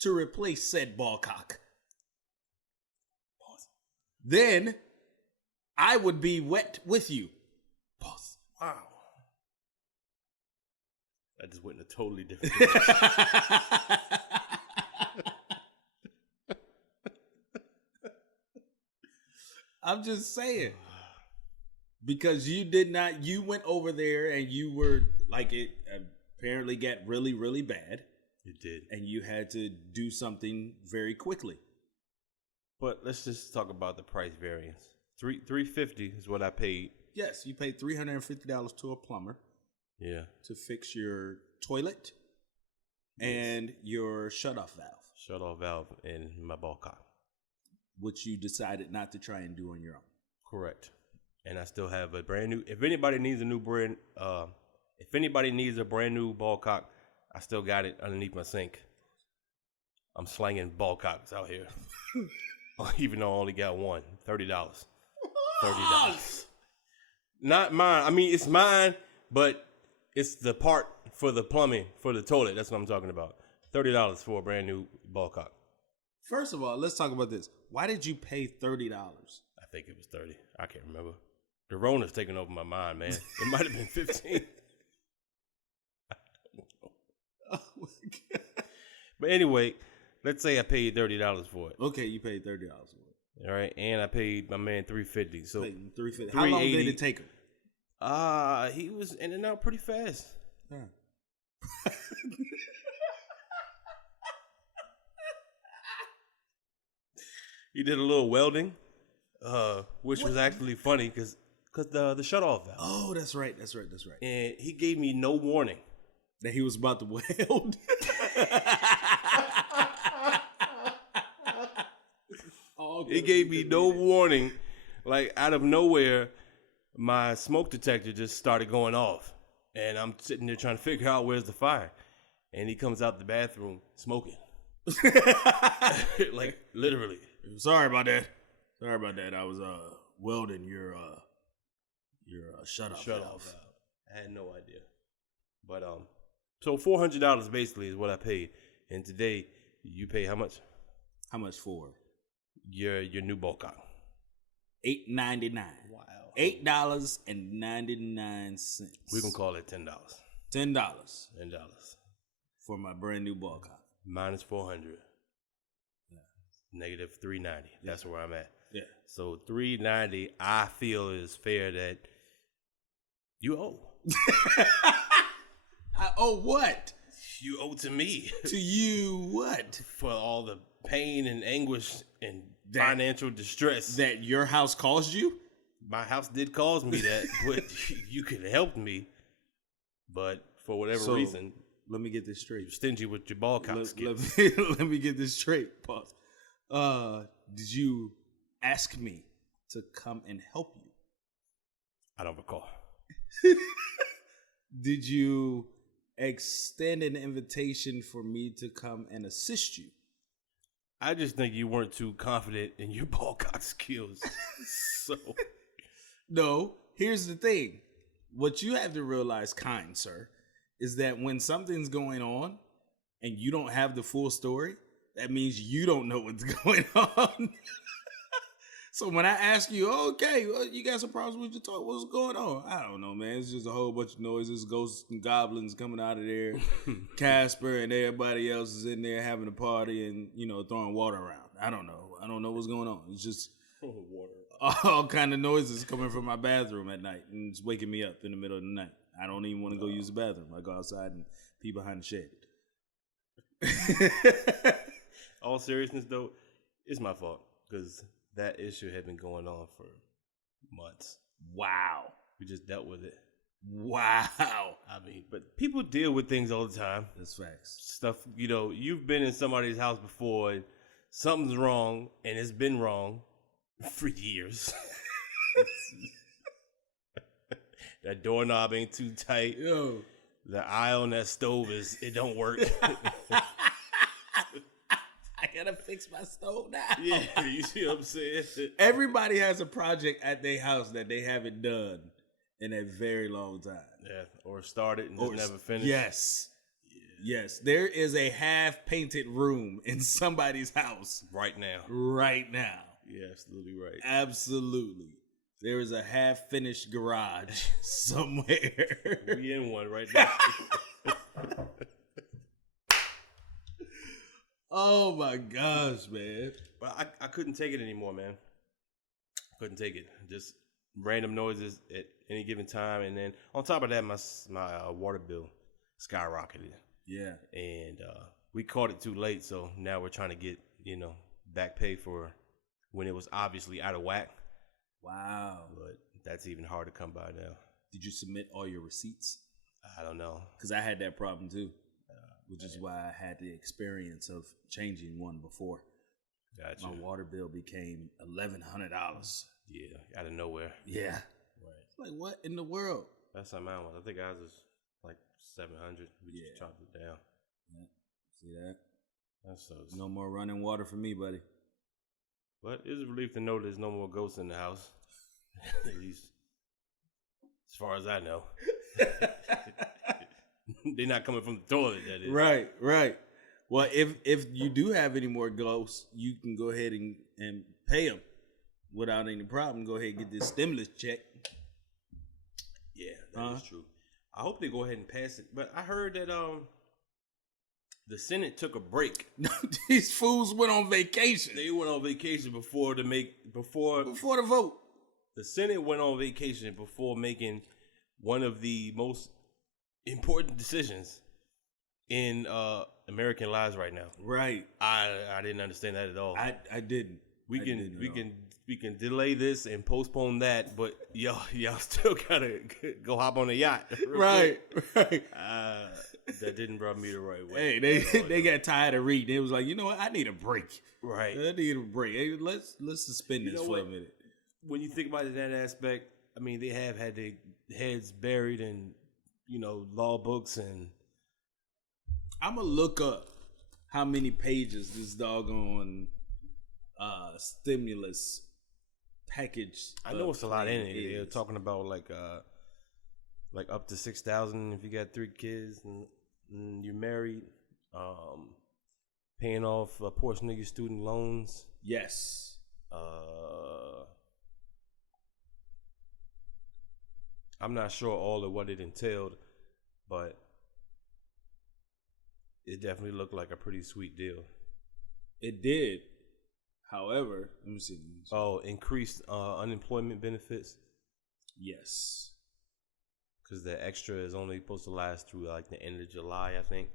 to replace said ball cock, then I would be wet with you. Pause. Wow. I just went in a totally different direction. I'm just saying. Because you went over there and you were like, it apparently got really, really bad. It did. And you had to do something very quickly. But let's just talk about the price variance. $350 is what I paid. Yes, you paid $350 to a plumber. Yeah. To fix your toilet and your shutoff valve. Shutoff valve in my ball cock. Which you decided not to try and do on your own. Correct. And I still have a brand new. If anybody needs a brand new ball cock, I still got it underneath my sink. I'm slanging ball cocks out here, even though I only got one. $30. $30. Not mine. I mean, it's mine, but it's the part for the plumbing for the toilet. That's what I'm talking about. $30 for a brand new ball cock. First of all, let's talk about this. Why did you pay $30? I think it was 30. I can't remember. The Rona's taking over my mind, man. It might have been 15. I don't know. Oh my God. But anyway, let's say I paid $30 for it. Okay, you paid $30 for it. All right, and I paid my man $350. So $350. How long did it take him? He was in and out pretty fast. Huh. He did a little welding, which was actually funny because the shutoff valve. Oh, that's right. And he gave me no warning that he was about to weld. He gave me no warning. Like out of nowhere, my smoke detector just started going off, and I'm sitting there trying to figure out where's the fire. And he comes out the bathroom smoking, like literally. Sorry about that. I was welding your shutoff valve. I had no idea. But so $400 basically is what I paid. And today you pay how much? How much for? Your new ball cock. $8.99. Wow. $8.99. We can call it $10. $10 $10 for my brand new ball cock. Minus $400. Negative $390. That's where I'm at. Yeah. So $390, I feel is fair that you owe. I owe what? You owe to me. To you what? For all the pain and anguish and financial distress that your house caused you. My house did cause me that, but you could have helped me. But for whatever reason, let me get this straight. You're stingy with your ball cock skills. Let me get this straight. Pause. Did you ask me to come and help you? I don't recall. Did you extend an invitation for me to come and assist you? I just think you weren't too confident in your ball cock skills. So, no, here's the thing. What you have to realize, kind sir, is that when something's going on and you don't have the full story, that means you don't know what's going on. So when I ask you, okay, well, you got some problems with your talk, what's going on? I don't know, man. It's just a whole bunch of noises, ghosts and goblins coming out of there. Casper and everybody else is in there having a party and, throwing water around. I don't know. I don't know what's going on. It's just all kind of noises coming from my bathroom at night and it's waking me up in the middle of the night. I don't even want to go use the bathroom. I go outside and pee behind the shed. All seriousness, though, it's my fault because that issue had been going on for months. Wow. We just dealt with it. Wow. I mean, but people deal with things all the time. That's facts. Stuff, you've been in somebody's house before and something's wrong and it's been wrong for years. That doorknob ain't too tight. Yo. The eye on that stove it don't work. I gotta fix my stove now. Yeah, you see what I'm saying? Everybody has a project at their house that they haven't done in a very long time. Yeah, or started and just never finished. Yes. Yeah. Yes. There is a half-painted room in somebody's house. Right now. Right now. You're absolutely right. Absolutely. There is a half-finished garage somewhere. We in one right now. Oh my gosh, man. But I couldn't take it anymore, man. Couldn't take it. Just random noises at any given time. And then on top of that, my water bill skyrocketed. Yeah. And we caught it too late. So now we're trying to get, back pay for when it was obviously out of whack. Wow. But that's even hard to come by now. Did you submit all your receipts? I don't know. Because I had that problem too. Which is why I had the experience of changing one before. Gotcha. My water bill became $1,100. Yeah, out of nowhere. Yeah. Right. Like, what in the world? That's how mine was. I think ours was like 700. We just chopped it down. Yeah. See that? That sucks. No more running water for me, buddy. But it's a relief to know there's no more ghosts in the house. At least as far as I know. They're not coming from the toilet, that is. Right. Well, if you do have any more ghosts, you can go ahead and pay them without any problem. Go ahead and get this stimulus check. Yeah, that is true. I hope they go ahead and pass it. But I heard that the Senate took a break. These fools went on vacation. They went on vacation before the vote. The Senate went on vacation before making one of the most important decisions in American lives right now. Right. I didn't understand that at all. I didn't. We can delay this and postpone that, but y'all still gotta go hop on a yacht. Right. That didn't rub me the right way. Hey, they got tired of reading. It was like, you know what? I need a break. Right. I need a break. Hey, let's suspend this for a minute. When you think about it in that aspect, I mean, they have had their heads buried in, law books and. I'm gonna look up how many pages this doggone stimulus package. I know it's a lot in it. They're talking about like up to 6,000 if you got 3 kids and you're married. Paying off a portion of your student loans. Yes. I'm not sure all of what it entailed, but it definitely looked like a pretty sweet deal. It did. However, let me see. Oh, increased unemployment benefits? Yes. Because the extra is only supposed to last through like the end of July, I think.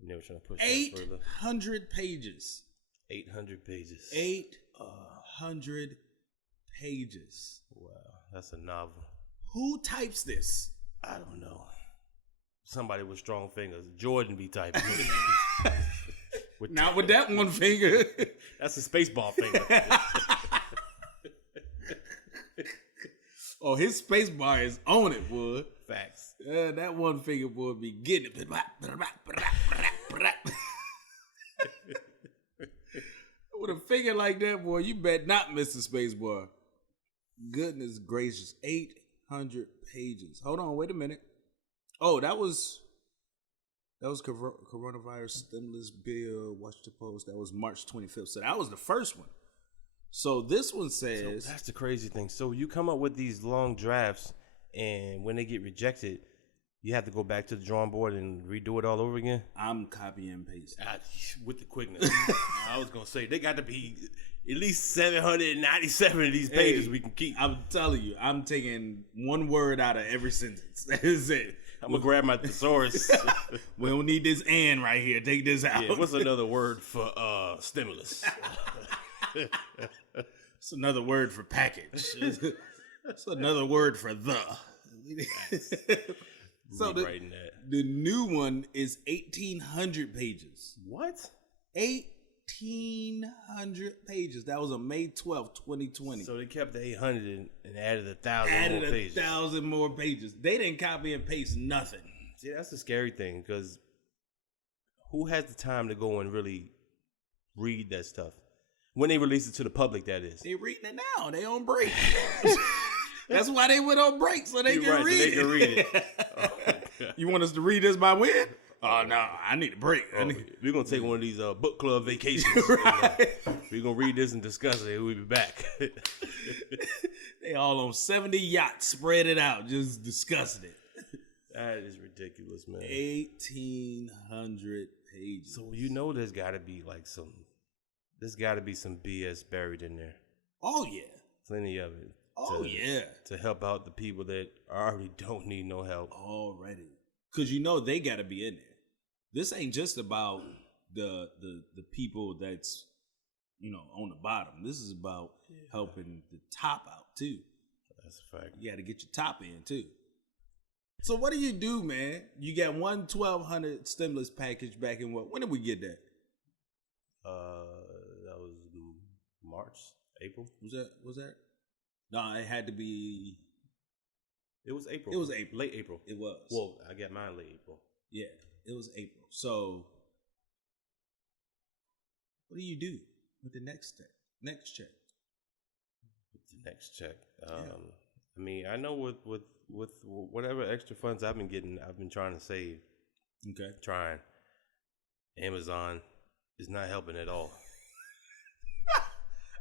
And they were trying to push that further. 800 pages. 800 pages. 800 pages. Wow, that's a novel. Who types this? I don't know. Somebody with strong fingers. Jordan be typing. Not with that one finger. That's a spacebar finger. Oh, his spacebar is on it, boy. Facts. That one finger, boy, be getting it. With a finger like that, boy, you bet not miss the spacebar. Goodness gracious. 800 pages. Hold on, wait a minute. Oh, that was That was coronavirus stimulus bill. Watch the post. That was March 25th. So that was the first one. So this one says... So that's the crazy thing. So you come up with these long drafts, and when they get rejected, you have to go back to the drawing board and redo it all over again? I'm copy and paste. With the quickness. I was going to say, they got to be at least 797 of these pages we can keep. I'm telling you, I'm taking one word out of every sentence. That is it. I'm going to grab my thesaurus. We don't need this "and" right here. Take this out. Yeah, what's another word for stimulus? It's another word for package. It's another word for the. So the new one is 1,800 pages. What? 1,800 pages. That was on May 12th, 2020. So they kept the 800 and added 1,000 more pages. 1,000 more pages. They didn't copy and paste nothing. See, that's the scary thing, because who has the time to go and really read that stuff? When they release it to the public, that is. They reading it now. They on break. That's why they went on break, so they can read it. They can read it. You want us to read this by when? Oh, no, I need a break. We're going to take one of these book club vacations. Right. We're going to read this and discuss it. We'll be back. They all on 70 yachts, spread it out, just discussing it. That is ridiculous, man. 1,800 pages. So you know there's got to be some BS buried in there. Oh, yeah. Plenty of it. Yeah. To help out the people that already don't need no help. Already. Because they got to be in there. This ain't just about the people that's, on the bottom. This is about helping the top out, too. That's a fact. You got to get your top in, too. So what do you do, man? You got 1,200 stimulus package back in what? When did we get that? That was March, April. Was that? No, it had to be. It was April. It was April. Late April. It was. Well, I got mine late April. Yeah, it was April. So, what do you do with the next check? With the next check. I mean, I know with whatever extra funds I've been getting, I've been trying to save. Okay. Trying. Amazon is not helping at all.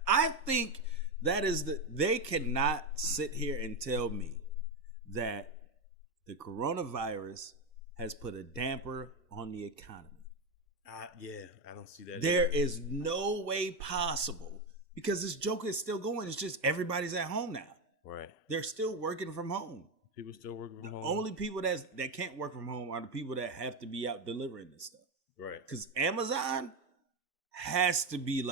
I think they cannot sit here and tell me that the coronavirus has put a damper on the economy. I don't see that. There is no way possible, because this joke is still going. It's just everybody's at home now. Right. They're still working from home. People still working from home. The only people that can't work from home are the people that have to be out delivering this stuff. Right. Because Amazon has to be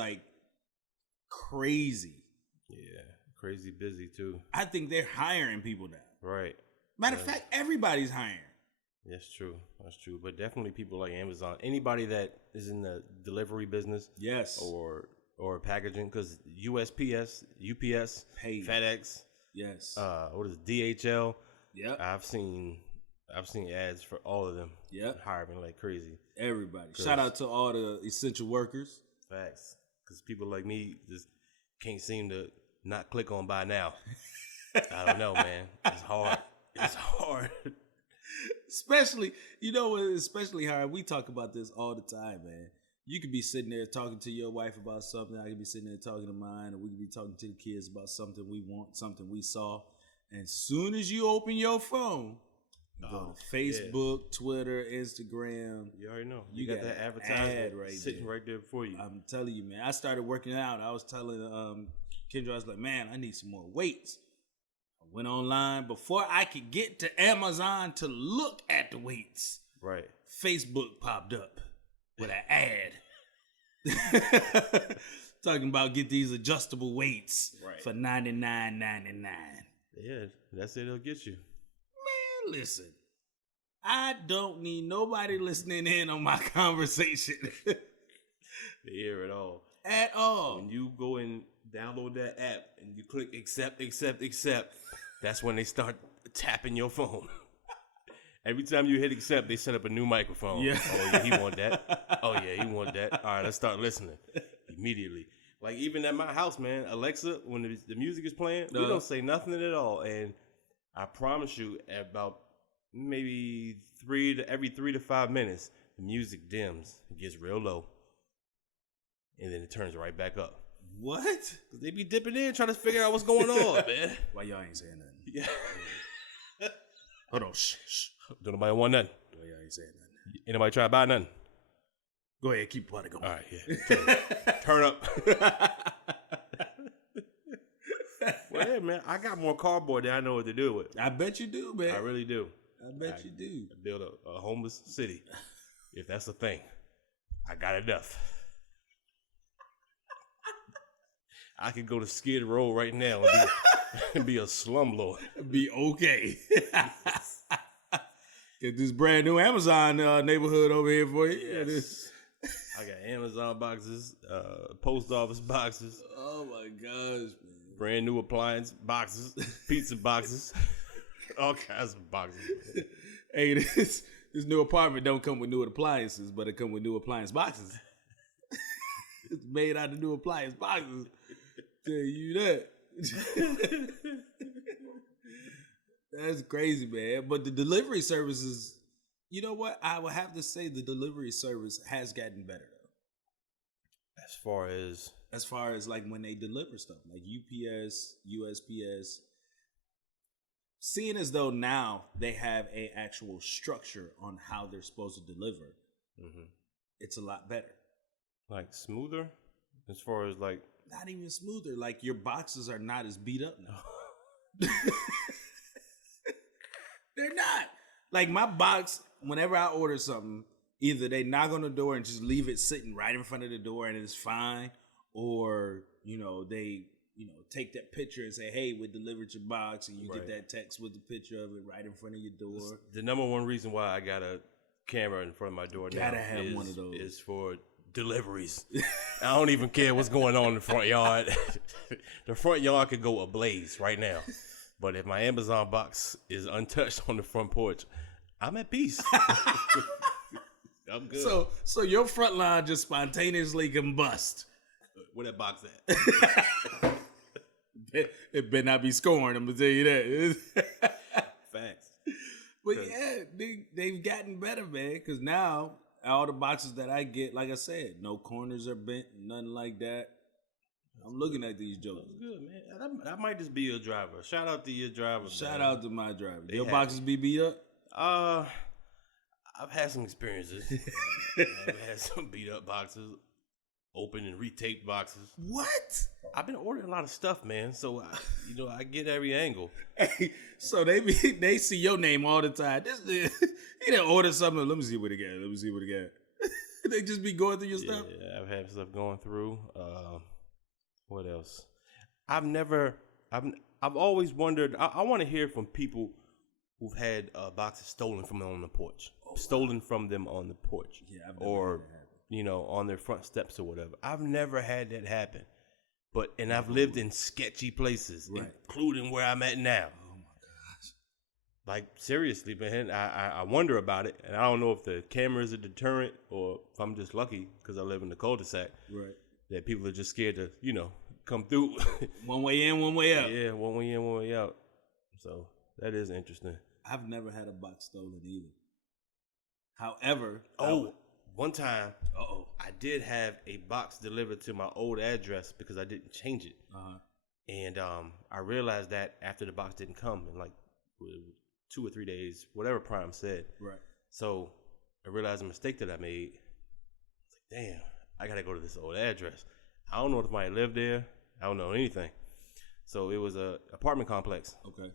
crazy. Yeah. Crazy busy too. I think they're hiring people now. Right. Matter of fact, everybody's hiring. That's true. But definitely people like Amazon. Anybody that is in the delivery business. Yes. Or packaging, because USPS, UPS, Paid. FedEx. Yes. What is it, DHL? Yep. I've seen ads for all of them. Yep. Hiring like crazy. Everybody. Shout out to all the essential workers. Facts. Because people like me just can't seem to not click on buy now. I don't know, man. It's hard. Especially hard. We talk about this all the time, man. You could be sitting there talking to your wife about something. I could be sitting there talking to mine, or we could be talking to the kids about something we want, something we saw. And soon as you open your phone, you go to Facebook, Twitter, Instagram. You already know. You got that advertisement sitting right there for you. I'm telling you, man. I started working out. I was telling Kendra, I was like, man, I need some more weights. I went online. Before I could get to Amazon to look at the weights, right, Facebook popped up with an ad talking about get these adjustable weights for $99.99. Yeah, that's it. It'll get you. Man, listen, I don't need nobody listening in on my conversation. To hear it all. At all. When you go and download that app and you click accept, that's when they start tapping your phone. Every time you hit accept, they set up a new microphone. Yeah. Oh, yeah, he want that. Oh, yeah, he want that. All right, let's start listening immediately. Like, even at my house, man, Alexa, when the music is playing, we don't say nothing at all. And I promise you, at about maybe every 3 to 5 minutes, the music dims, it gets real low, and then it turns right back up. What? 'Cause they be dipping in trying to figure out what's going on, man. Why y'all ain't saying nothing? Yeah. Hold on. Shh. Don't nobody want nothing. Why y'all ain't saying nothing? Anybody try to buy nothing? Go ahead, keep party going. All right, yeah. Turn up. Well, yeah, man, I got more cardboard than I know what to do with. I bet you do, man. I really do. I bet you do. Build a homeless city, if that's a thing. I got enough. I could go to Skid Row right now and be a slumlord. Be okay. Get this brand new Amazon neighborhood over here for you. Yeah, Yes. I got Amazon boxes, post office boxes. Oh my gosh, man. Brand new appliance boxes, pizza boxes, all kinds of boxes. Hey, this new apartment don't come with new appliances, but it come with new appliance boxes. It's made out of new appliance boxes. Tell you that. That's crazy, man. But the delivery services, you know what? I would have to say the delivery service has gotten better though. As far as Like when they deliver stuff, like UPS, USPS, seeing as though now they have a actual structure on how they're supposed to deliver, it's a lot better. like smoother, as far as like Not even smoother. Like your boxes are not as beat up now. They're not. Like my box, whenever I order something, either they knock on the door and just leave it sitting right in front of the door and it's fine, or they take that picture and say, "Hey, we delivered your box," and you get that text with the picture of it right in front of your door. the number one reason why I got a camera in front of my door Gotta now have one of those. is for deliveries. I don't even care what's going on in the front yard. The front yard could go ablaze right now. But if my Amazon box is untouched on the front porch, I'm at peace. I'm good. So your front line just spontaneously combust. Where that box at? It better not be scoring, I'm gonna tell you that. Facts. But yeah, they've gotten better, man. Because now all the boxes that I get, like I said, no corners are bent, nothing like that. I'm looking at these jokers. That's good, man. That might just be your driver. Shout out to your driver. Shout man. out to my driver. They Your have boxes be beat up? I've had some experiences. I've had some beat up boxes, open and retaped boxes. What? I've been ordering a lot of stuff, man. So I get every angle. Hey, so they see your name all the time. He didn't order something. Let me see what it got. They just be going through your stuff. Yeah, I've had stuff going through. What else? I've always wondered. I want to hear from people who've had boxes stolen from them on the porch. Stolen from them on the porch. Yeah, I've never or had that happen. on their front steps or whatever. I've never had that happen. And I've lived in sketchy places, including where I'm at now. Oh my gosh. Like seriously, man, I wonder about it, and I don't know if the camera is a deterrent or if I'm just lucky because I live in the cul-de-sac. Right. That people are just scared to, come through. One way in, one way out. Yeah, one way in, one way out. So that is interesting. I've never had a box stolen either. However, one time, I I did have a box delivered to my old address because I didn't change it. And I realized that after the box didn't come in like 2 or 3 days, whatever Prime said. Right. So I realized a mistake that I made. It's like, damn, I got to go to this old address. I don't know if somebody lived there. I don't know anything. So it was a apartment complex. Okay.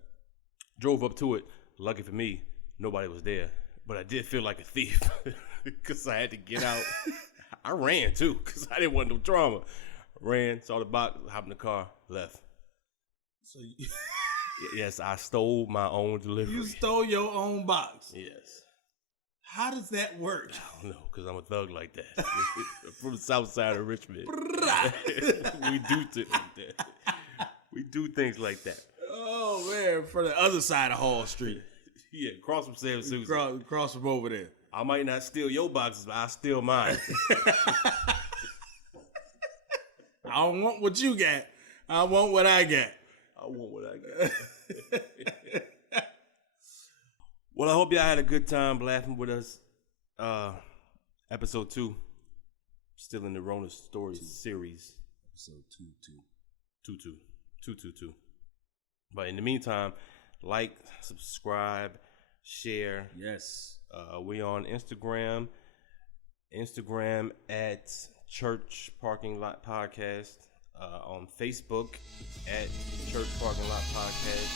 Drove up to it. Lucky for me, nobody was there. But I did feel like a thief because I had to get out. I ran too because I didn't want no drama. Ran, saw the box, hopped in the car, left. So Yes, I stole my own delivery. you stole your own box. Yes. How does that work? I don't know because I'm a thug like that. From the south side of Richmond. We do things like that. We do things like that. Oh man, from the other side of Hall Street. Yeah, cross from Sam Susan. Cross from over there. I might not steal your boxes, but I steal mine. I don't want what you got. I want what I got. I want what I got. Well, I hope y'all had a good time laughing with us. Episode 2. Still in the Rona Stories series. Episode 222. But in the meantime, like, subscribe, share. Yes. We on Instagram at Church Parking Lot Podcast. On Facebook at Church Parking Lot Podcast.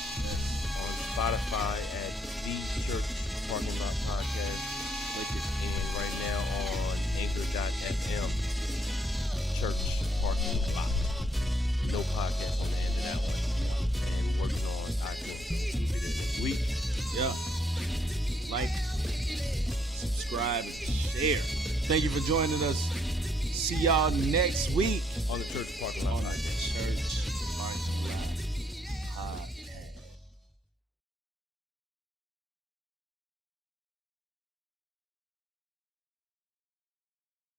On Spotify at The Church Parking Lot Podcast. And right now on Anchor.fm, Church Parking Lot. No podcast on the end of that one. And working on iTunes. We'll be there this week. Yeah. Like, subscribe, and share. Thank you for joining us. See y'all next week On the Church Parking Lot on the Podcast. Church